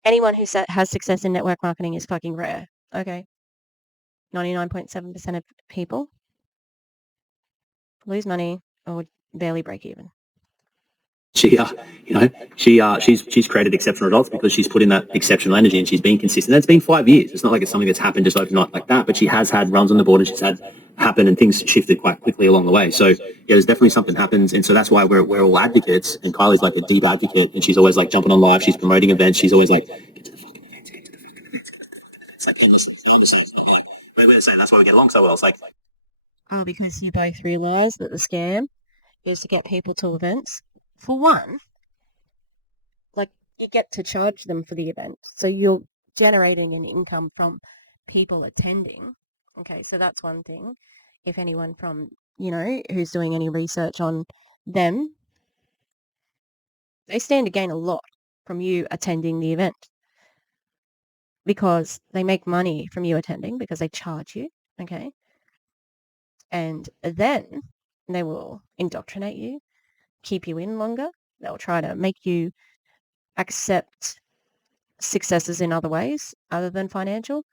Anyone who has success in network marketing is fucking rare. Okay. 99.7% of people lose money or barely break even. she, she's created exceptional results because she's put in that exceptional energy and she's been consistent. That's been 5 years. It's not like it's something that's happened just overnight like that, but she has had runs on the board and she's had happen and things shifted quite quickly along the way. So yeah, there's definitely something happens. And so that's why we're all advocates, and Kylie's like a deep advocate, and she's always like jumping on live. She's promoting events. She's always like, get to the fucking events, get to the fucking events. It's like endlessly. It's not like, we're going to say that's why we get along so well. It's like, oh, because you both realise that the scam is to get people to events. For one, like, you get to charge them for the event. So you're generating an income from people attending. Okay, so that's one thing. If anyone from, who's doing any research on them, they stand to gain a lot from you attending the event because they make money from you attending because they charge you, okay? And then they will indoctrinate you, keep you in longer. They'll try to make you accept successes in other ways other than financial.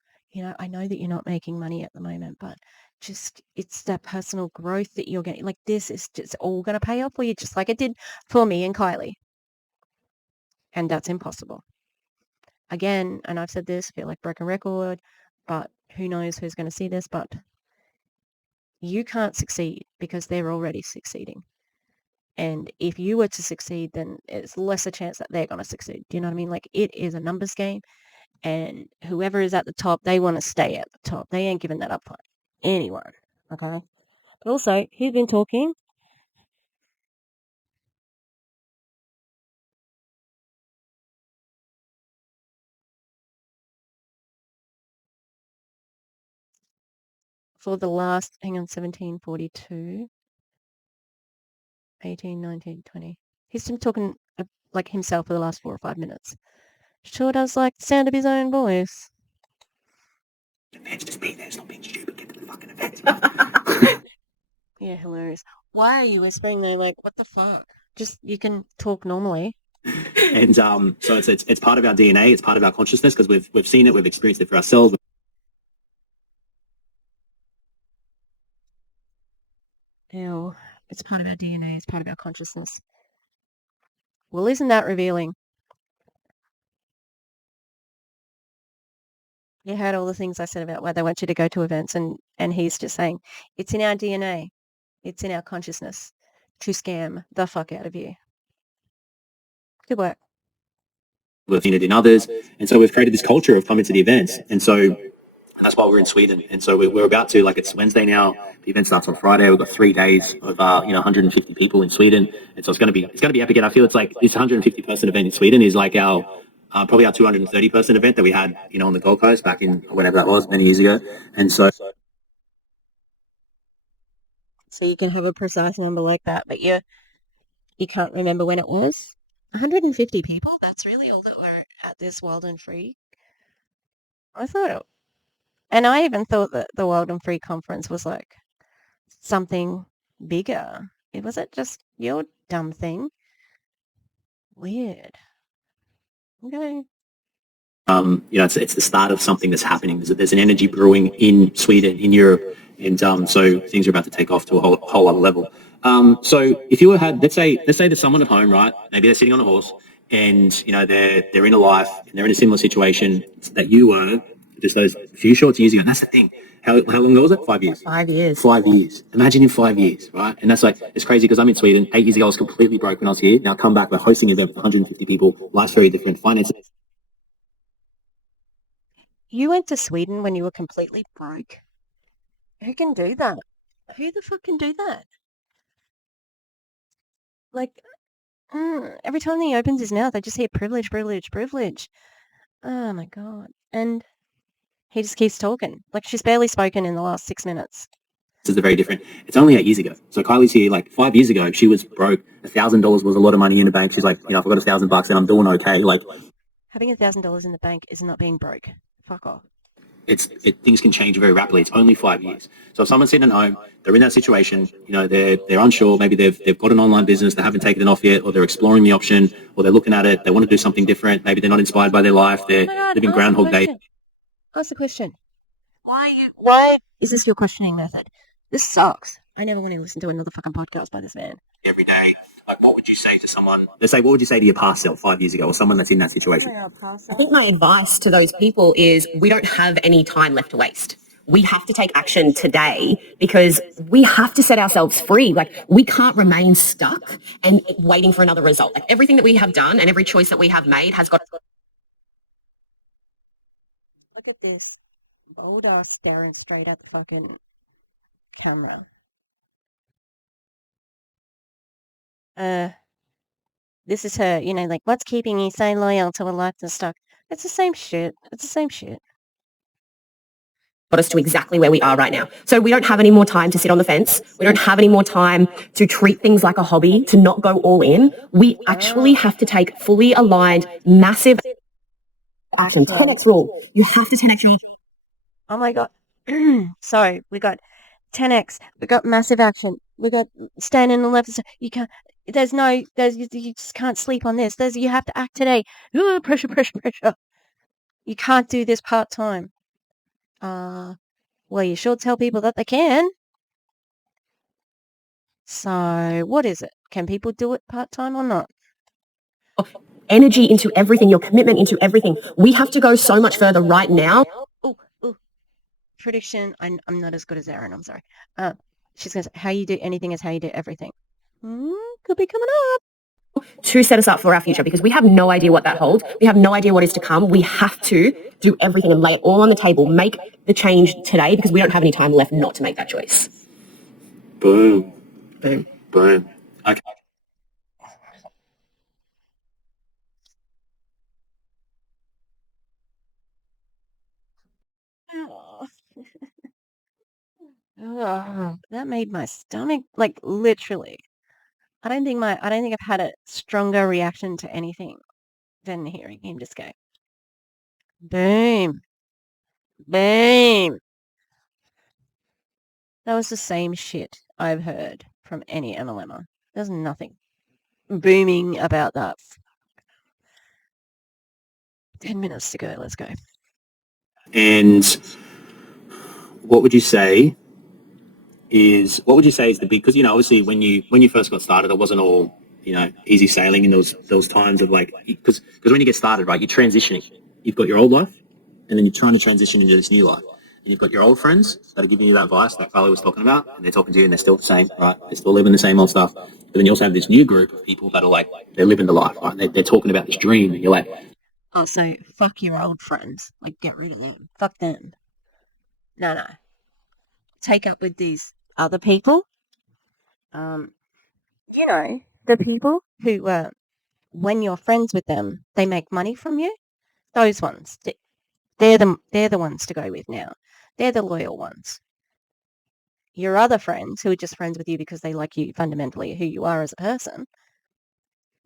I know that you're not making money at the moment, but just it's that personal growth that you're getting. Like, this is just all going to pay off for you, just like it did for me and Kylie. And that's impossible. Again, and I've said this, feel like broken record, but who knows who's going to see this, but you can't succeed because they're already succeeding. And if you were to succeed, then it's less a chance that they're going to succeed. Do you know what I mean? Like, it is a numbers game, and whoever is at the top, they want to stay at the top. They ain't giving that up for anyone, okay? But also, he's been talking. For the last, 1742, 18, 19, 20. He's been talking like himself for the last 4 or 5 minutes. Sure does like the sound of his own voice. events, just be there. It's not being stupid. Get to the fucking events. Yeah, hilarious. Why are you whispering though? Like, what the fuck? Just, you can talk normally. And so it's part of our DNA. It's part of our consciousness because we've seen it, we've experienced it for ourselves. Ew. It's part of our DNA. It's part of our consciousness. Well, isn't that revealing? You heard all the things I said about why they want you to go to events, and he's just saying it's in our DNA. It's in our consciousness to scam the fuck out of you. Good work. We've seen it in others. And so we've created this culture of coming to the events. And so that's why we're in Sweden. And so we're about to, like, it's Wednesday now. The event starts on Friday. We've got 3 days of 150 people in Sweden. And so it's going to be epic. And I feel it's like this 150 person event in Sweden is like our probably our 230 person event that we had, on the Gold Coast back in whenever that was, many years ago. And so you can have a precise number like that, but you can't remember when it was. 150 people? That's really all that were at this Wild and Free? I thought and I even thought that the Wild and Free conference was like something bigger. Was it just your dumb thing? Weird. Okay. it's the start of something that's happening. There's an energy brewing in Sweden, in Europe, and so things are about to take off to a whole other level. So if you had, let's say there's someone at home, right? Maybe they're sitting on a horse, and they're in a life, and they're in a similar situation that you were just those few short years ago. And that's the thing. How long ago was it? 5 years. 5 years. 5 years. Imagine in 5 years, right? And that's like, it's crazy because I'm in Sweden. 8 years ago, I was completely broke when I was here. Now come back, we're hosting an event with 150 people. Life's very different. Finances. You went to Sweden when you were completely broke? Who can do that? Who the fuck can do that? Like, every time he opens his mouth, I just hear privilege, privilege, privilege. Oh my God. And he just keeps talking. Like, she's barely spoken in the last 6 minutes. Is very different. It's only 8 years ago. So Kylie's here like 5 years ago. She was broke. $1,000 was a lot of money in the bank. She's like, if I've got $1,000 and I'm doing okay, like having $1,000 in the bank is not being broke. Fuck off. Things can change very rapidly. It's only 5 years. So if someone's sitting at home, they're in that situation, they're unsure, maybe they've got an online business, they haven't taken it off yet, or they're exploring the option, or they're looking at it, they want to do something different, maybe they're not inspired by their life, they're living Groundhog Day. Ask the question. Why is this your questioning method? This sucks. I never want to listen to another fucking podcast by this man. Every day, Like, what would you say to someone? Let's say, what would you say to your past self 5 years ago, or someone that's in that situation? I think my advice to those people is we don't have any time left to waste. We have to take action today because we have to set ourselves free. Like, we can't remain stuck and waiting for another result. Like, everything that we have done and every choice that we have made has got. Look at this. Bold ass staring straight at the fucking camera. This is her, you know, like, what's keeping you so loyal to a life that's stuck? It's the same shit. It's the same shit. Got us to exactly where we are right now. So we don't have any more time to sit on the fence. We don't have any more time to treat things like a hobby, to not go all in. We actually have to take fully aligned, massive action. 10x rule. You have to 10x your. Oh my god. Sorry, we got 10x. We got massive action. We got stand in the left. You can't. You just can't sleep on this. You have to act today. Pressure, pressure, pressure. You can't do this part time. Well, you should tell people that they can. So, what is it? Can people do it part time or not? Energy into everything, your commitment into everything. We have to go so much further right now. Oh, prediction. I'm not as good as Erin. I'm sorry. She's gonna say, how you do anything is how you do everything. Could be coming up. To set us up for our future, because we have no idea what that holds. We have no idea what is to come. We have to do everything and lay it all on the table, make the change today, because we don't have any time left not to make that choice. Boom. Boom. Boom. Okay. That made my stomach, like, literally. I don't think I've had a stronger reaction to anything than hearing him just go, boom, boom. That was the same shit I've heard from any MLMer. There's nothing booming about that. 10 minutes to go. Let's go. And what would you say is the big, because, you know, obviously when you first got started, it wasn't all, you know, easy sailing, and those times of, like, because when you get started, right, you're transitioning. You've got your old life, and then you're trying to transition into this new life. And you've got your old friends that are giving you that advice that Kylie was talking about, and they're talking to you, and they're still the same, right? They're still living the same old stuff. But then you also have this new group of people that are like, they're living the life, right? They're talking about this dream, and you're like, oh, so fuck your old friends. Like, get rid of them. Fuck them. No. Take up with these other people. You know, the people who, when you're friends with them, they make money from you. Those ones. They're the ones to go with now. They're the loyal ones. Your other friends who are just friends with you because they like you fundamentally, who you are as a person,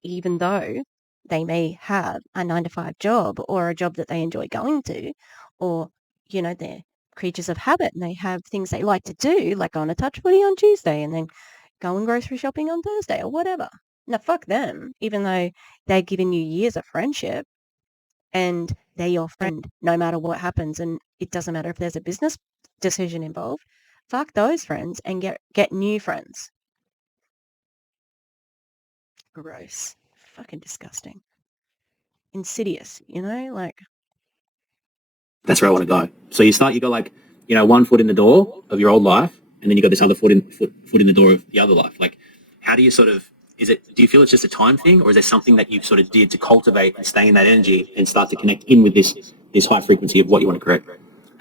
even though they may have a 9-to-5 job or a job that they enjoy going to, or, you know, they're creatures of habit and they have things they like to do, like go on a touch footy on Tuesday and then go and grocery shopping on Thursday or whatever. Now, fuck them, even though they've given you years of friendship and they're your friend no matter what happens, and it doesn't matter if there's a business decision involved. Fuck those friends and get new friends. Gross. Fucking disgusting. Insidious, you know? Like, that's where I want to go. So you go, like, you know, one foot in the door of your old life, and then you got this other foot in the door of the other life. Like, how do you sort of, do you feel it's just a time thing, or is there something that you sort of did to cultivate and stay in that energy and start to connect in with this high frequency of what you want to create?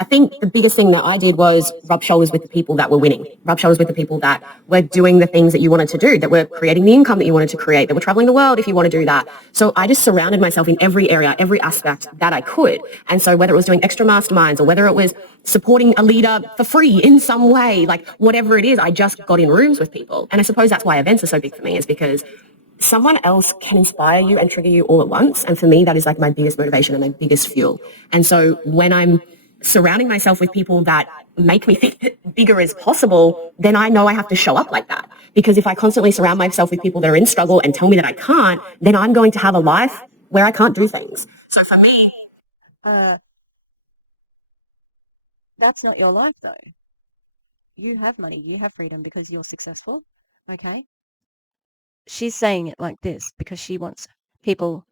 I think the biggest thing that I did was rub shoulders with the people that were winning, rub shoulders with the people that were doing the things that you wanted to do, that were creating the income that you wanted to create, that were traveling the world if you want to do that. So I just surrounded myself in every area, every aspect that I could. And so whether it was doing extra masterminds or whether it was supporting a leader for free in some way, like whatever it is, I just got in rooms with people. And I suppose that's why events are so big for me, is because someone else can inspire you and trigger you all at once. And for me, that is like my biggest motivation and my biggest fuel. And so when I'm surrounding myself with people that make me think bigger as possible, then I know I have to show up like that. Because if I constantly surround myself with people that are in struggle and tell me that I can't, then I'm going to have a life where I can't do things. So for me, that's not your life, though. You have money, you have freedom because you're successful, okay? she's saying it like this because she wants people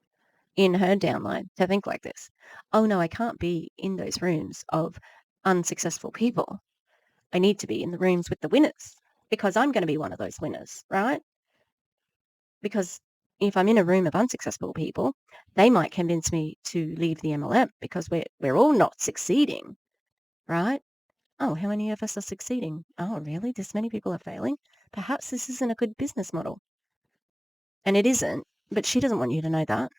in her downline to think like this. Oh no, I can't be in those rooms of unsuccessful people. I need to be in the rooms with the winners because I'm going to be one of those winners, right? Because if I'm in a room of unsuccessful people, they might convince me to leave the MLM because we're all not succeeding, right? Oh, how many of us are succeeding? Oh, really? This many people are failing? Perhaps this isn't a good business model. And it isn't, but she doesn't want you to know that.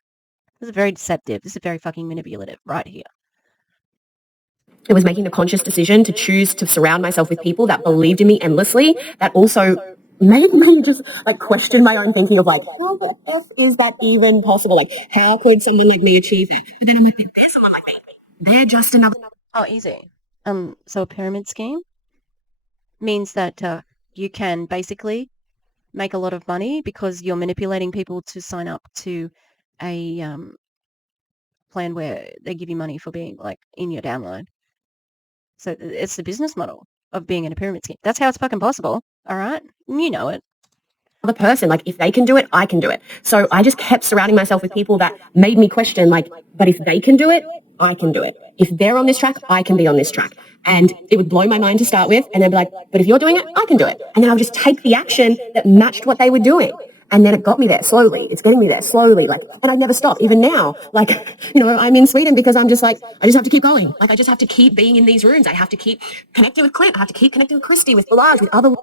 This is very deceptive. This is very fucking manipulative right here. It was making the conscious decision to choose to surround myself with people that believed in me endlessly, that also made me just like question my own thinking of like, how the F is that even possible? Like, how could someone like me achieve that? But then I'm like, there's someone like me. They're just another. Oh, easy. So a pyramid scheme means that you can basically make a lot of money because you're manipulating people to sign up to a plan where they give you money for being like in your downline. So it's the business model of being in a pyramid scheme. That's how it's fucking possible. All right, you know it. Other person, like if they can do it, I can do it. So I just kept surrounding myself with people that made me question, like, but if they can do it, I can do it. If they're on this track, I can be on this track. And it would blow my mind to start with, and they'd be like, but if you're doing it, I can do it. And then I would just take the action that matched what they were doing. And then it got me there slowly. It's getting me there slowly. Like, and I never stop. Even now, like, I'm in Sweden because I'm just like, I just have to keep going. Like, I just have to keep being in these rooms. I have to keep connecting with Clint. I have to keep connecting with Christy, with Balaj, with other.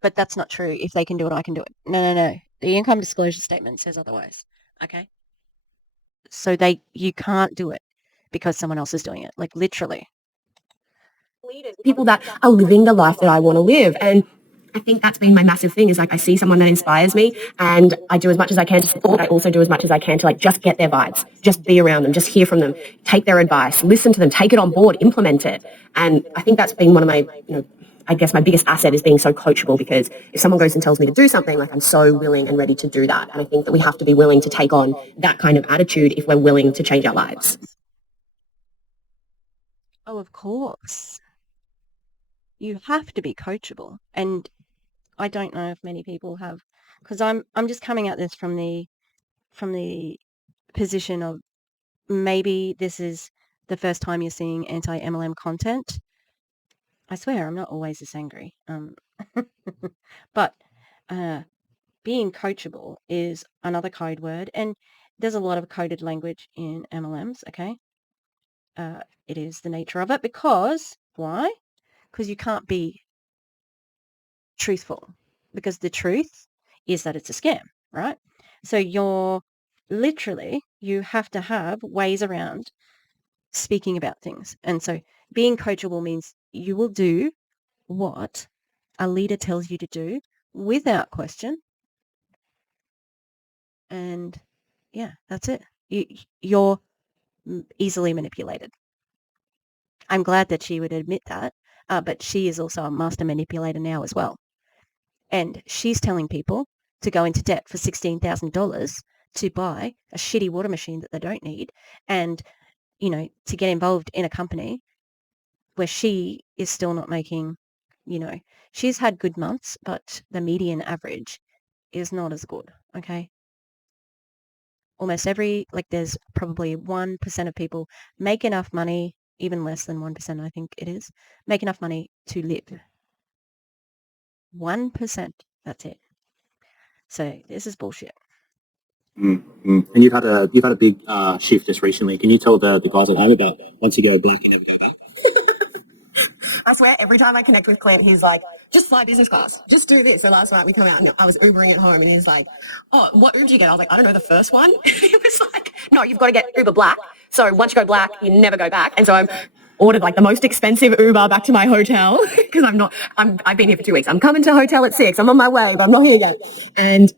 But that's not true. If they can do it, I can do it. No. The income disclosure statement says otherwise. Okay. So you can't do it because someone else is doing it. Like literally. People that are living the life that I want to live. And I think that's been my massive thing is like I see someone that inspires me and I do as much as I can to support. I also do as much as I can to like just get their vibes, just be around them, just hear from them, take their advice, listen to them, take it on board, implement it. And I think that's been one of my, I guess my biggest asset is being so coachable because if someone goes and tells me to do something, like I'm so willing and ready to do that. And I think that we have to be willing to take on that kind of attitude if we're willing to change our lives. Oh, of course. You have to be coachable. And I don't know if many people have, because I'm just coming at this from the position of maybe this is the first time you're seeing anti-MLM content. I swear I'm not always this angry. But being coachable is another code word, and there's a lot of coded language in MLMs. Okay, it is the nature of it because why? Because you can't be truthful because the truth is that it's a scam, right? So you have to have ways around speaking about things. And so being coachable means you will do what a leader tells you to do without question. And yeah, that's it. You're easily manipulated. I'm glad that she would admit that, but she is also a master manipulator now as well. And she's telling people to go into debt for $16,000 to buy a shitty water machine that they don't need and, to get involved in a company where she is still not making, she's had good months, but the median average is not as good, okay? Almost there's probably 1% of people make enough money, even less than 1%, I think it is, make enough money to live. 1%, that's it. So this is bullshit. Mm-hmm. And you've had a big shift just recently. Can you tell the guys at home about once you go black, you never go back? I swear, every time I connect with Clint, he's like, just fly business class. Just do this. So last night we come out and I was Ubering at home and he's like, oh, what Uber did you get? I was like, I don't know, the first one. He was like, no, you've got to get Uber Black. So once you go black, you never go back. And so I'm ordered like the most expensive Uber back to my hotel because I've been here for 2 weeks. I'm coming to a hotel at 6. I'm on my way, but I'm not here yet. And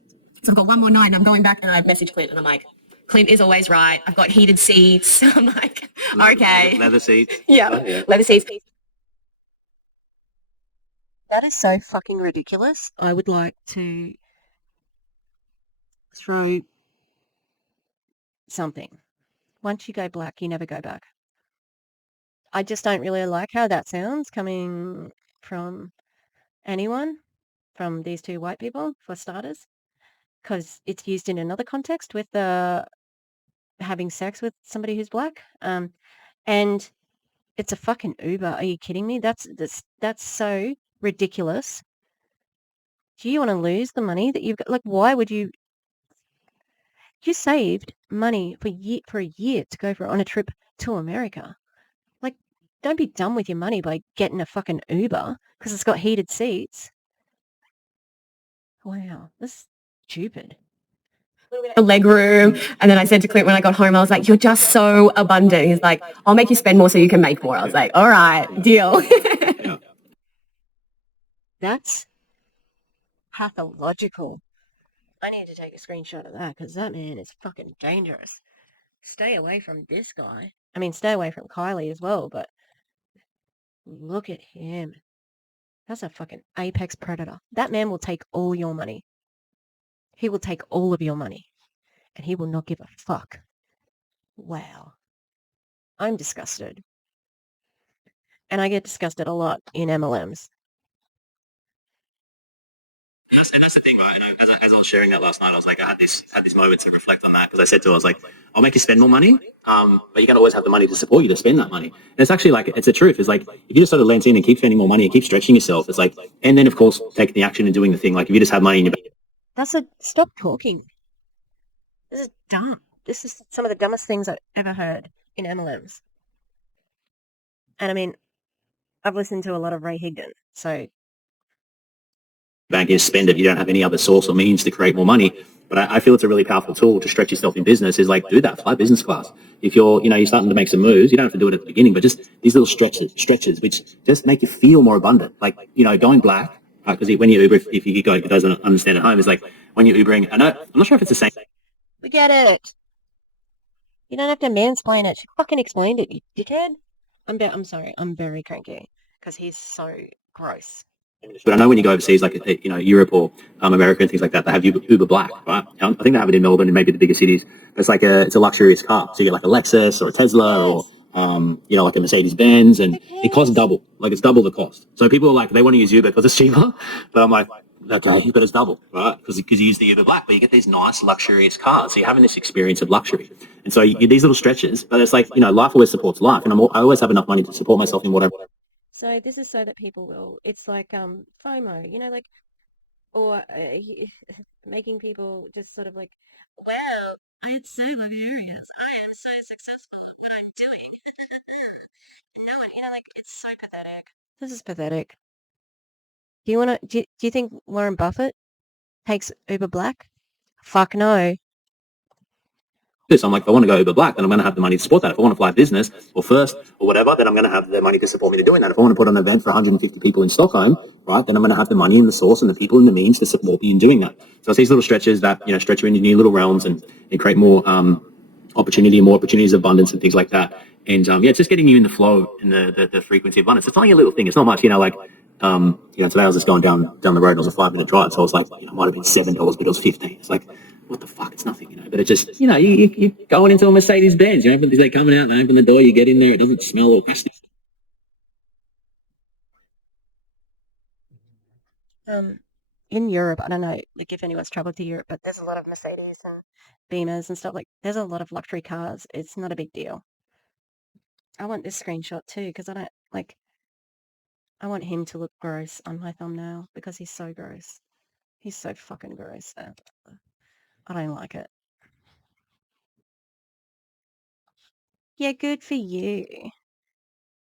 so I've got one more night and I'm going back and I've messaged Clint and I'm like, Clint is always right. I've got heated seats. I'm like, okay. Leather seats. Yeah, leather seats. That is so fucking ridiculous. I would like to throw something. Once you go black, you never go back. I just don't really like how that sounds coming from anyone. from these two white people, for starters, because it's used in another context with having sex with somebody who's black. And it's a fucking Uber. Are you kidding me? That's so ridiculous. Do you want to lose the money that you've got? Like, why would you? You saved money for a year to go on a trip to America. Like, don't be dumb with your money by getting a fucking Uber because it's got heated seats. Wow, that's stupid. A leg room. And then I said to Clint when I got home, I was like, you're just so abundant. He's like, I'll make you spend more so you can make more. I was like, all right, deal. That's pathological. I need to take a screenshot of that because that man is fucking dangerous. Stay away from this guy. I mean, stay away from Kylie as well, but look at him. That's a fucking apex predator. That man will take all your money. He will take all of your money. And he will not give a fuck. Wow. I'm disgusted. And I get disgusted a lot in MLMs. And that's the thing, right? And as I was sharing that last night, I was like, I had this moment to reflect on that because I said to her, I was like, I'll make you spend more money, but you're gonna always have the money to support you to spend that money. And it's actually like it's the truth. It's like if you just sort of lent in and keep spending more money and keep stretching yourself, it's like, and then of course taking the action and doing the thing. Like if you just have money in your bank. Stop talking. This is dumb. This is some of the dumbest things I've ever heard in MLMs. And I mean, I've listened to a lot of Ray Higdon, so bank is spend it. You don't have any other source or means to create more money. But I feel it's a really powerful tool to stretch yourself in business. Is like do that, fly business class. If you're starting to make some moves, you don't have to do it at the beginning, but just these little stretches, which just make you feel more abundant. Like going black because when you Uber, if you go doesn't understand at home, is like when you're Ubering. I'm not sure if it's the same. We get it. You don't have to mansplain it. She fucking explained it, you dickhead. I'm sorry. I'm very cranky because he's so gross. But I know when you go overseas, like Europe or America and things like that, they have Uber Black, right? I think they have it in Melbourne and maybe the bigger cities. But it's like it's a luxurious car, so you get like a Lexus or a Tesla or like a Mercedes Benz, and it costs double. Like it's double the cost. So people are like they want to use Uber because it's cheaper, but I'm like, okay, but it's double, right? Because you use the Uber Black, but you get these nice luxurious cars, so you're having this experience of luxury. And so you get these little stretches, but it's like life always supports life, and I always have enough money to support myself in whatever. So this is so that people will. It's like FOMO, or making people just sort of like, wow, it's so luxurious. I am so successful at what I'm doing. No, it's so pathetic. This is pathetic. Do you think Warren Buffett takes Uber Black? Fuck no. This. I'm like, if I want to go Uber Black, then I'm going to have the money to support that. If I want to fly business or first or whatever, then I'm going to have the money to support me to doing that. If I want to put on an event for 150 people in Stockholm, right, then I'm going to have the money and the source and the people and the means to support me in doing that. So it's these little stretches that, stretch you into new little realms and create more opportunity, more opportunities of abundance and things like that. And it's just getting you in the flow and the frequency of abundance. It's only a little thing. It's not much, today I was just going down the road and it was a 5-minute drive. So I was like, it might have been $7, but it was 15. It's like, what the fuck? It's nothing, but it just, you going into a Mercedes Benz, they're coming out, they open the door, you get in there, it doesn't smell all plastic. In Europe, I don't know, like if anyone's traveled to Europe, but there's a lot of Mercedes and Beamers and stuff. Like, there's a lot of luxury cars. It's not a big deal. I want this screenshot too because I want him to look gross on my thumbnail because he's so gross. He's so fucking gross. I don't like it. Yeah, good for you.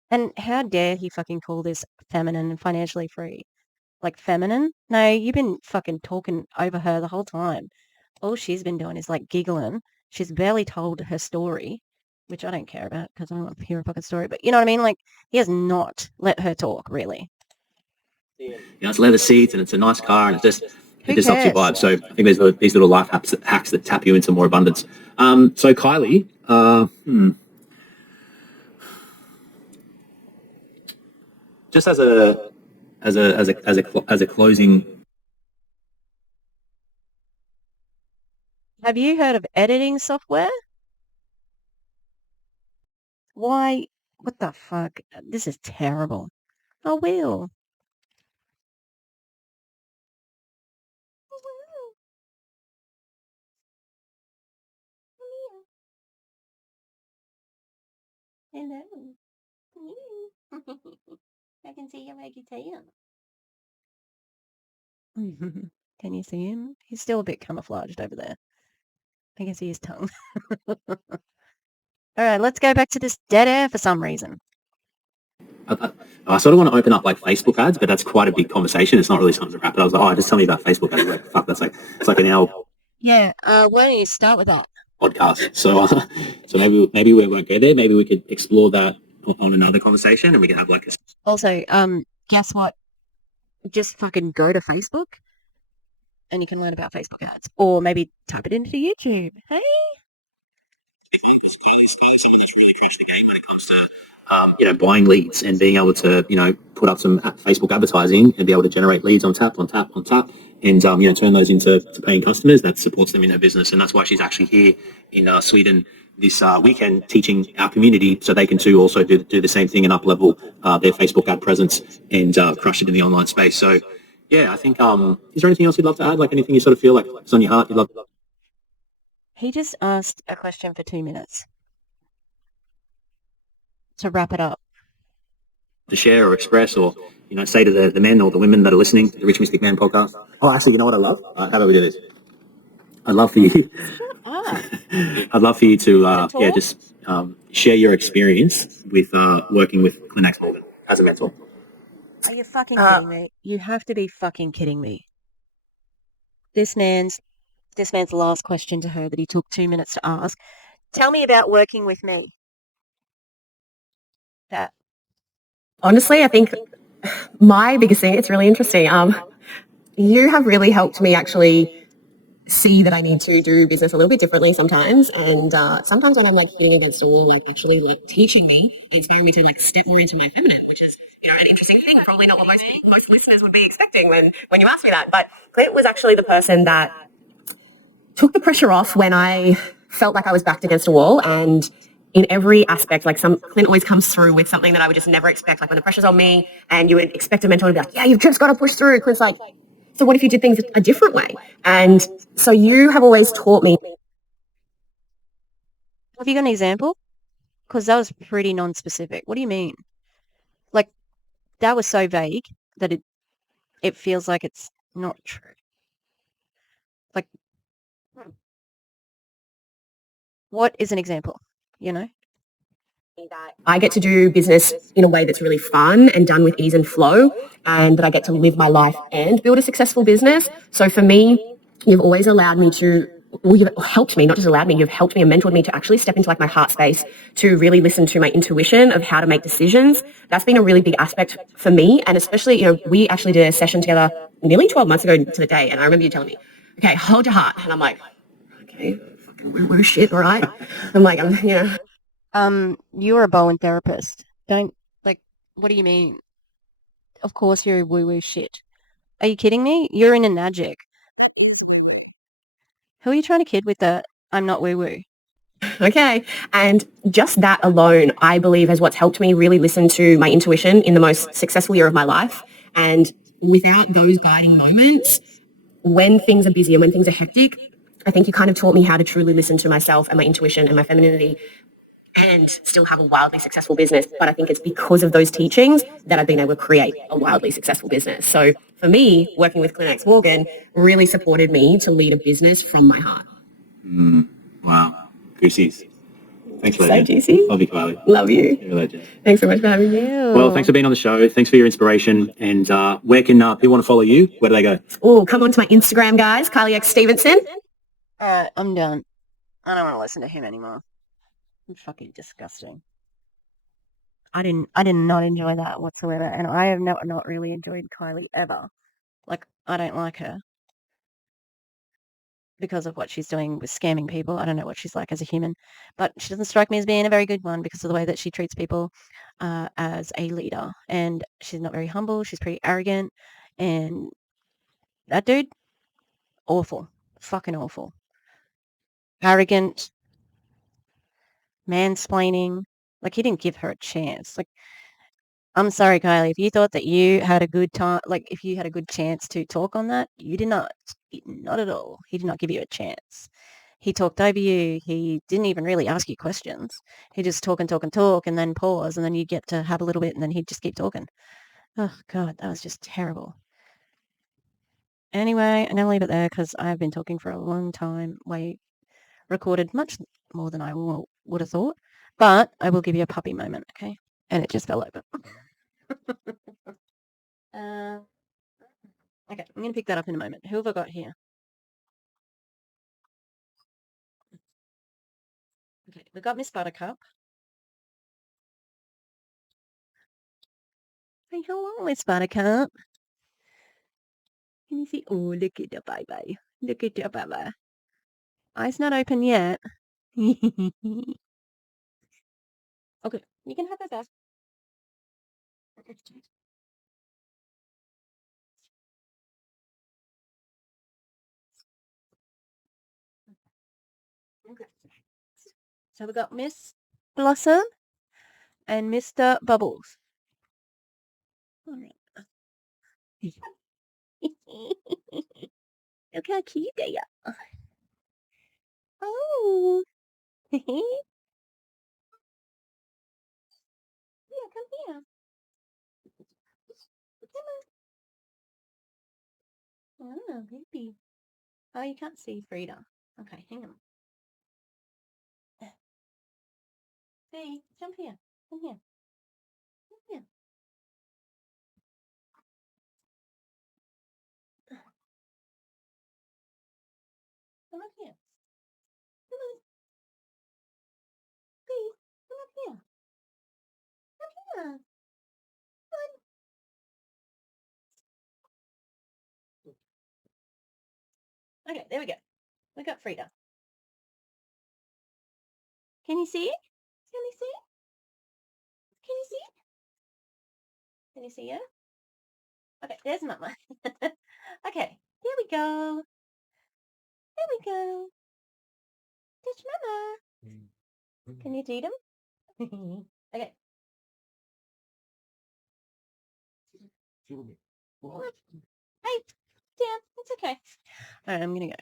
And how dare he fucking call this feminine and financially free? Like feminine? No, you've been fucking talking over her the whole time. All she's been doing is like giggling. She's barely told her story, which I don't care about because I don't want to hear a fucking story. But you know what I mean? Like, he has not let her talk, really. It's leather seats and it's a nice car and it just Who ups your cares? vibe. So I think there's these little life hacks that tap you into more abundance. So Kylie, just as a closing. Have you heard of editing software? Why? What the fuck? This is terrible. I will. Hello. I can see your raggy tail. Can you see him? He's still a bit camouflaged over there. I can see his tongue. All right, let's go back to this dead air for some reason. I sort of want to open up like Facebook ads, but that's quite a big conversation. It's not really something to wrap it. I was like, oh, just tell me about Facebook ads. Like, fuck, that's like it's like an hour Yeah. Why don't you start with that? podcast. So maybe we won't go there. Maybe we could explore that on another conversation, and we could have like a. Also, guess what? Just fucking go to Facebook, and you can learn about Facebook ads, or maybe type it into YouTube. Hey. Buying leads and being able to, put up some Facebook advertising and be able to generate leads on tap, and, turn those into paying customers. That supports them in their business. And that's why she's actually here in Sweden this weekend teaching our community so they can too also do the same thing and up-level their Facebook ad presence and crush it in the online space. So, yeah, I think, is there anything else you'd love to add? Like anything you sort of feel like is on your heart you'd love to? He just asked a question for 2 minutes. To wrap it up. To share or express or, say to the men or the women that are listening to the Rich Mystic Man podcast. Oh, actually, you know what I love? How about we do this? I'd love for you. I'd love for you to, just share your experience with working with Clint as a mentor. Are you fucking kidding me? You have to be fucking kidding me. This man's last question to her that he took 2 minutes to ask. Tell me about working with me. That. Honestly, I think my biggest thing, it's really interesting. You have really helped me actually see that I need to do business a little bit differently sometimes. And sometimes when I'm like feeling against the wall, like actually like teaching me, inspiring me to like step more into my feminine, which is, an interesting thing. Probably not what most listeners would be expecting when you ask me that. But Clint was actually the person that took the pressure off when I felt like I was backed against a wall. And in every aspect, like Clint always comes through with something that I would just never expect. Like when the pressure's on me and you would expect a mentor to be like, yeah, you've just got to push through. Clint's like, so what if you did things a different way? And so you have always taught me. Have you got an example? Because that was pretty non-specific. What do you mean? Like, that was so vague that it feels like it's not true. Like, what is an example, That I get to do business in a way that's really fun and done with ease and flow, and that I get to live my life and build a successful business. So for me, you've always allowed me to, well, you've helped me, not just allowed me, you've helped me and mentored me to actually step into like my heart space, to really listen to my intuition of how to make decisions. That's been a really big aspect for me. And especially, we actually did a session together nearly 12 months ago to the day. And I remember you telling me, okay, hold your heart. And I'm like, okay, fucking woo-woo shit, all right? I'm like, you're a Bowen therapist. What do you mean? Of course you're woo-woo shit. Are you kidding me? You're in Enagic. Who are you trying to kid with that I'm not woo-woo? Okay. And just that alone, I believe, is what's helped me really listen to my intuition in the most successful year of my life. And without those guiding moments, when things are busy and when things are hectic, I think you kind of taught me how to truly listen to myself and my intuition and my femininity and still have a wildly successful business. But I think it's because of those teachings that I've been able to create a wildly successful business. So for me, working with Clint Morgan really supported me to lead a business from my heart. Wow. Goosies. Thanks for So that. juicy. Love you, Kylie. Love you. You're a legend. Thanks so much for having me. Well, thanks for being on the show. Thanks for your inspiration. And where can people want to follow you? Where do they go? Oh, come on to my Instagram, guys. Kylie X Stevenson. I'm done. I don't want to listen to him anymore. It's fucking disgusting. I did not enjoy that whatsoever, and I have not really enjoyed Kylie ever. Like, I don't like her because of what she's doing with scamming people. I don't know what she's like as a human, but she doesn't strike me as being a very good one because of the way that she treats people as a leader. And she's not very humble. She's pretty arrogant, and that dude, awful, fucking awful, arrogant, mansplaining. Like, he didn't give her a chance. Like, I'm sorry, Kylie, if you thought that you had a good time, like if you had a good chance to talk on that, you did not. Not at all. He did not give you a chance. he talked over you. He didn't even really ask you questions. He just talk and talk and talk and then pause and then you get to have a little bit and then he'd just keep talking. Oh, God, that was just terrible. Anyway, I'm going to leave it there because I've been talking for a long time. We recorded much more than I would have thought. But I will give you a puppy moment, okay? And it just fell over. Okay, I'm going to pick that up in a moment. Who have I got here? Okay, we've got Miss Buttercup. Say hello, Miss Buttercup. Can you see? Oh, look at the baby. Look at the baby. Eyes not open yet. Okay, you can have her back. Okay. So we've got Miss Blossom and Mr. Bubbles. All right. Look how cute they are. Oh. Yeah, come here. Come on. Oh, baby. Oh, you can't see Frida. Okay, hang on. See, jump here. Come here. Come here. Come up here. Come on. Please, come up here. Come here. Come on. Okay, there we go. We got Frida. Can you see it? Can you see it? Can you see it? Can you see her? Okay, there's Mama. Okay, there we go. There we go. There's Mama. Can you see them? Okay. Hey, Dan, it's okay. All right, I'm gonna go.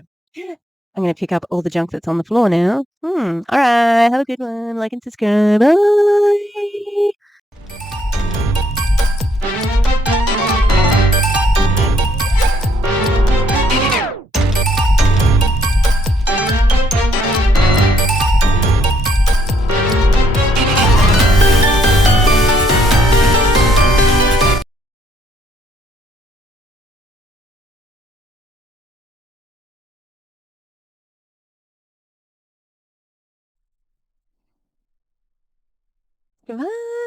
I'm gonna pick up all the junk that's on the floor now. All right, have a good one. Like and subscribe. Bye. Goodbye.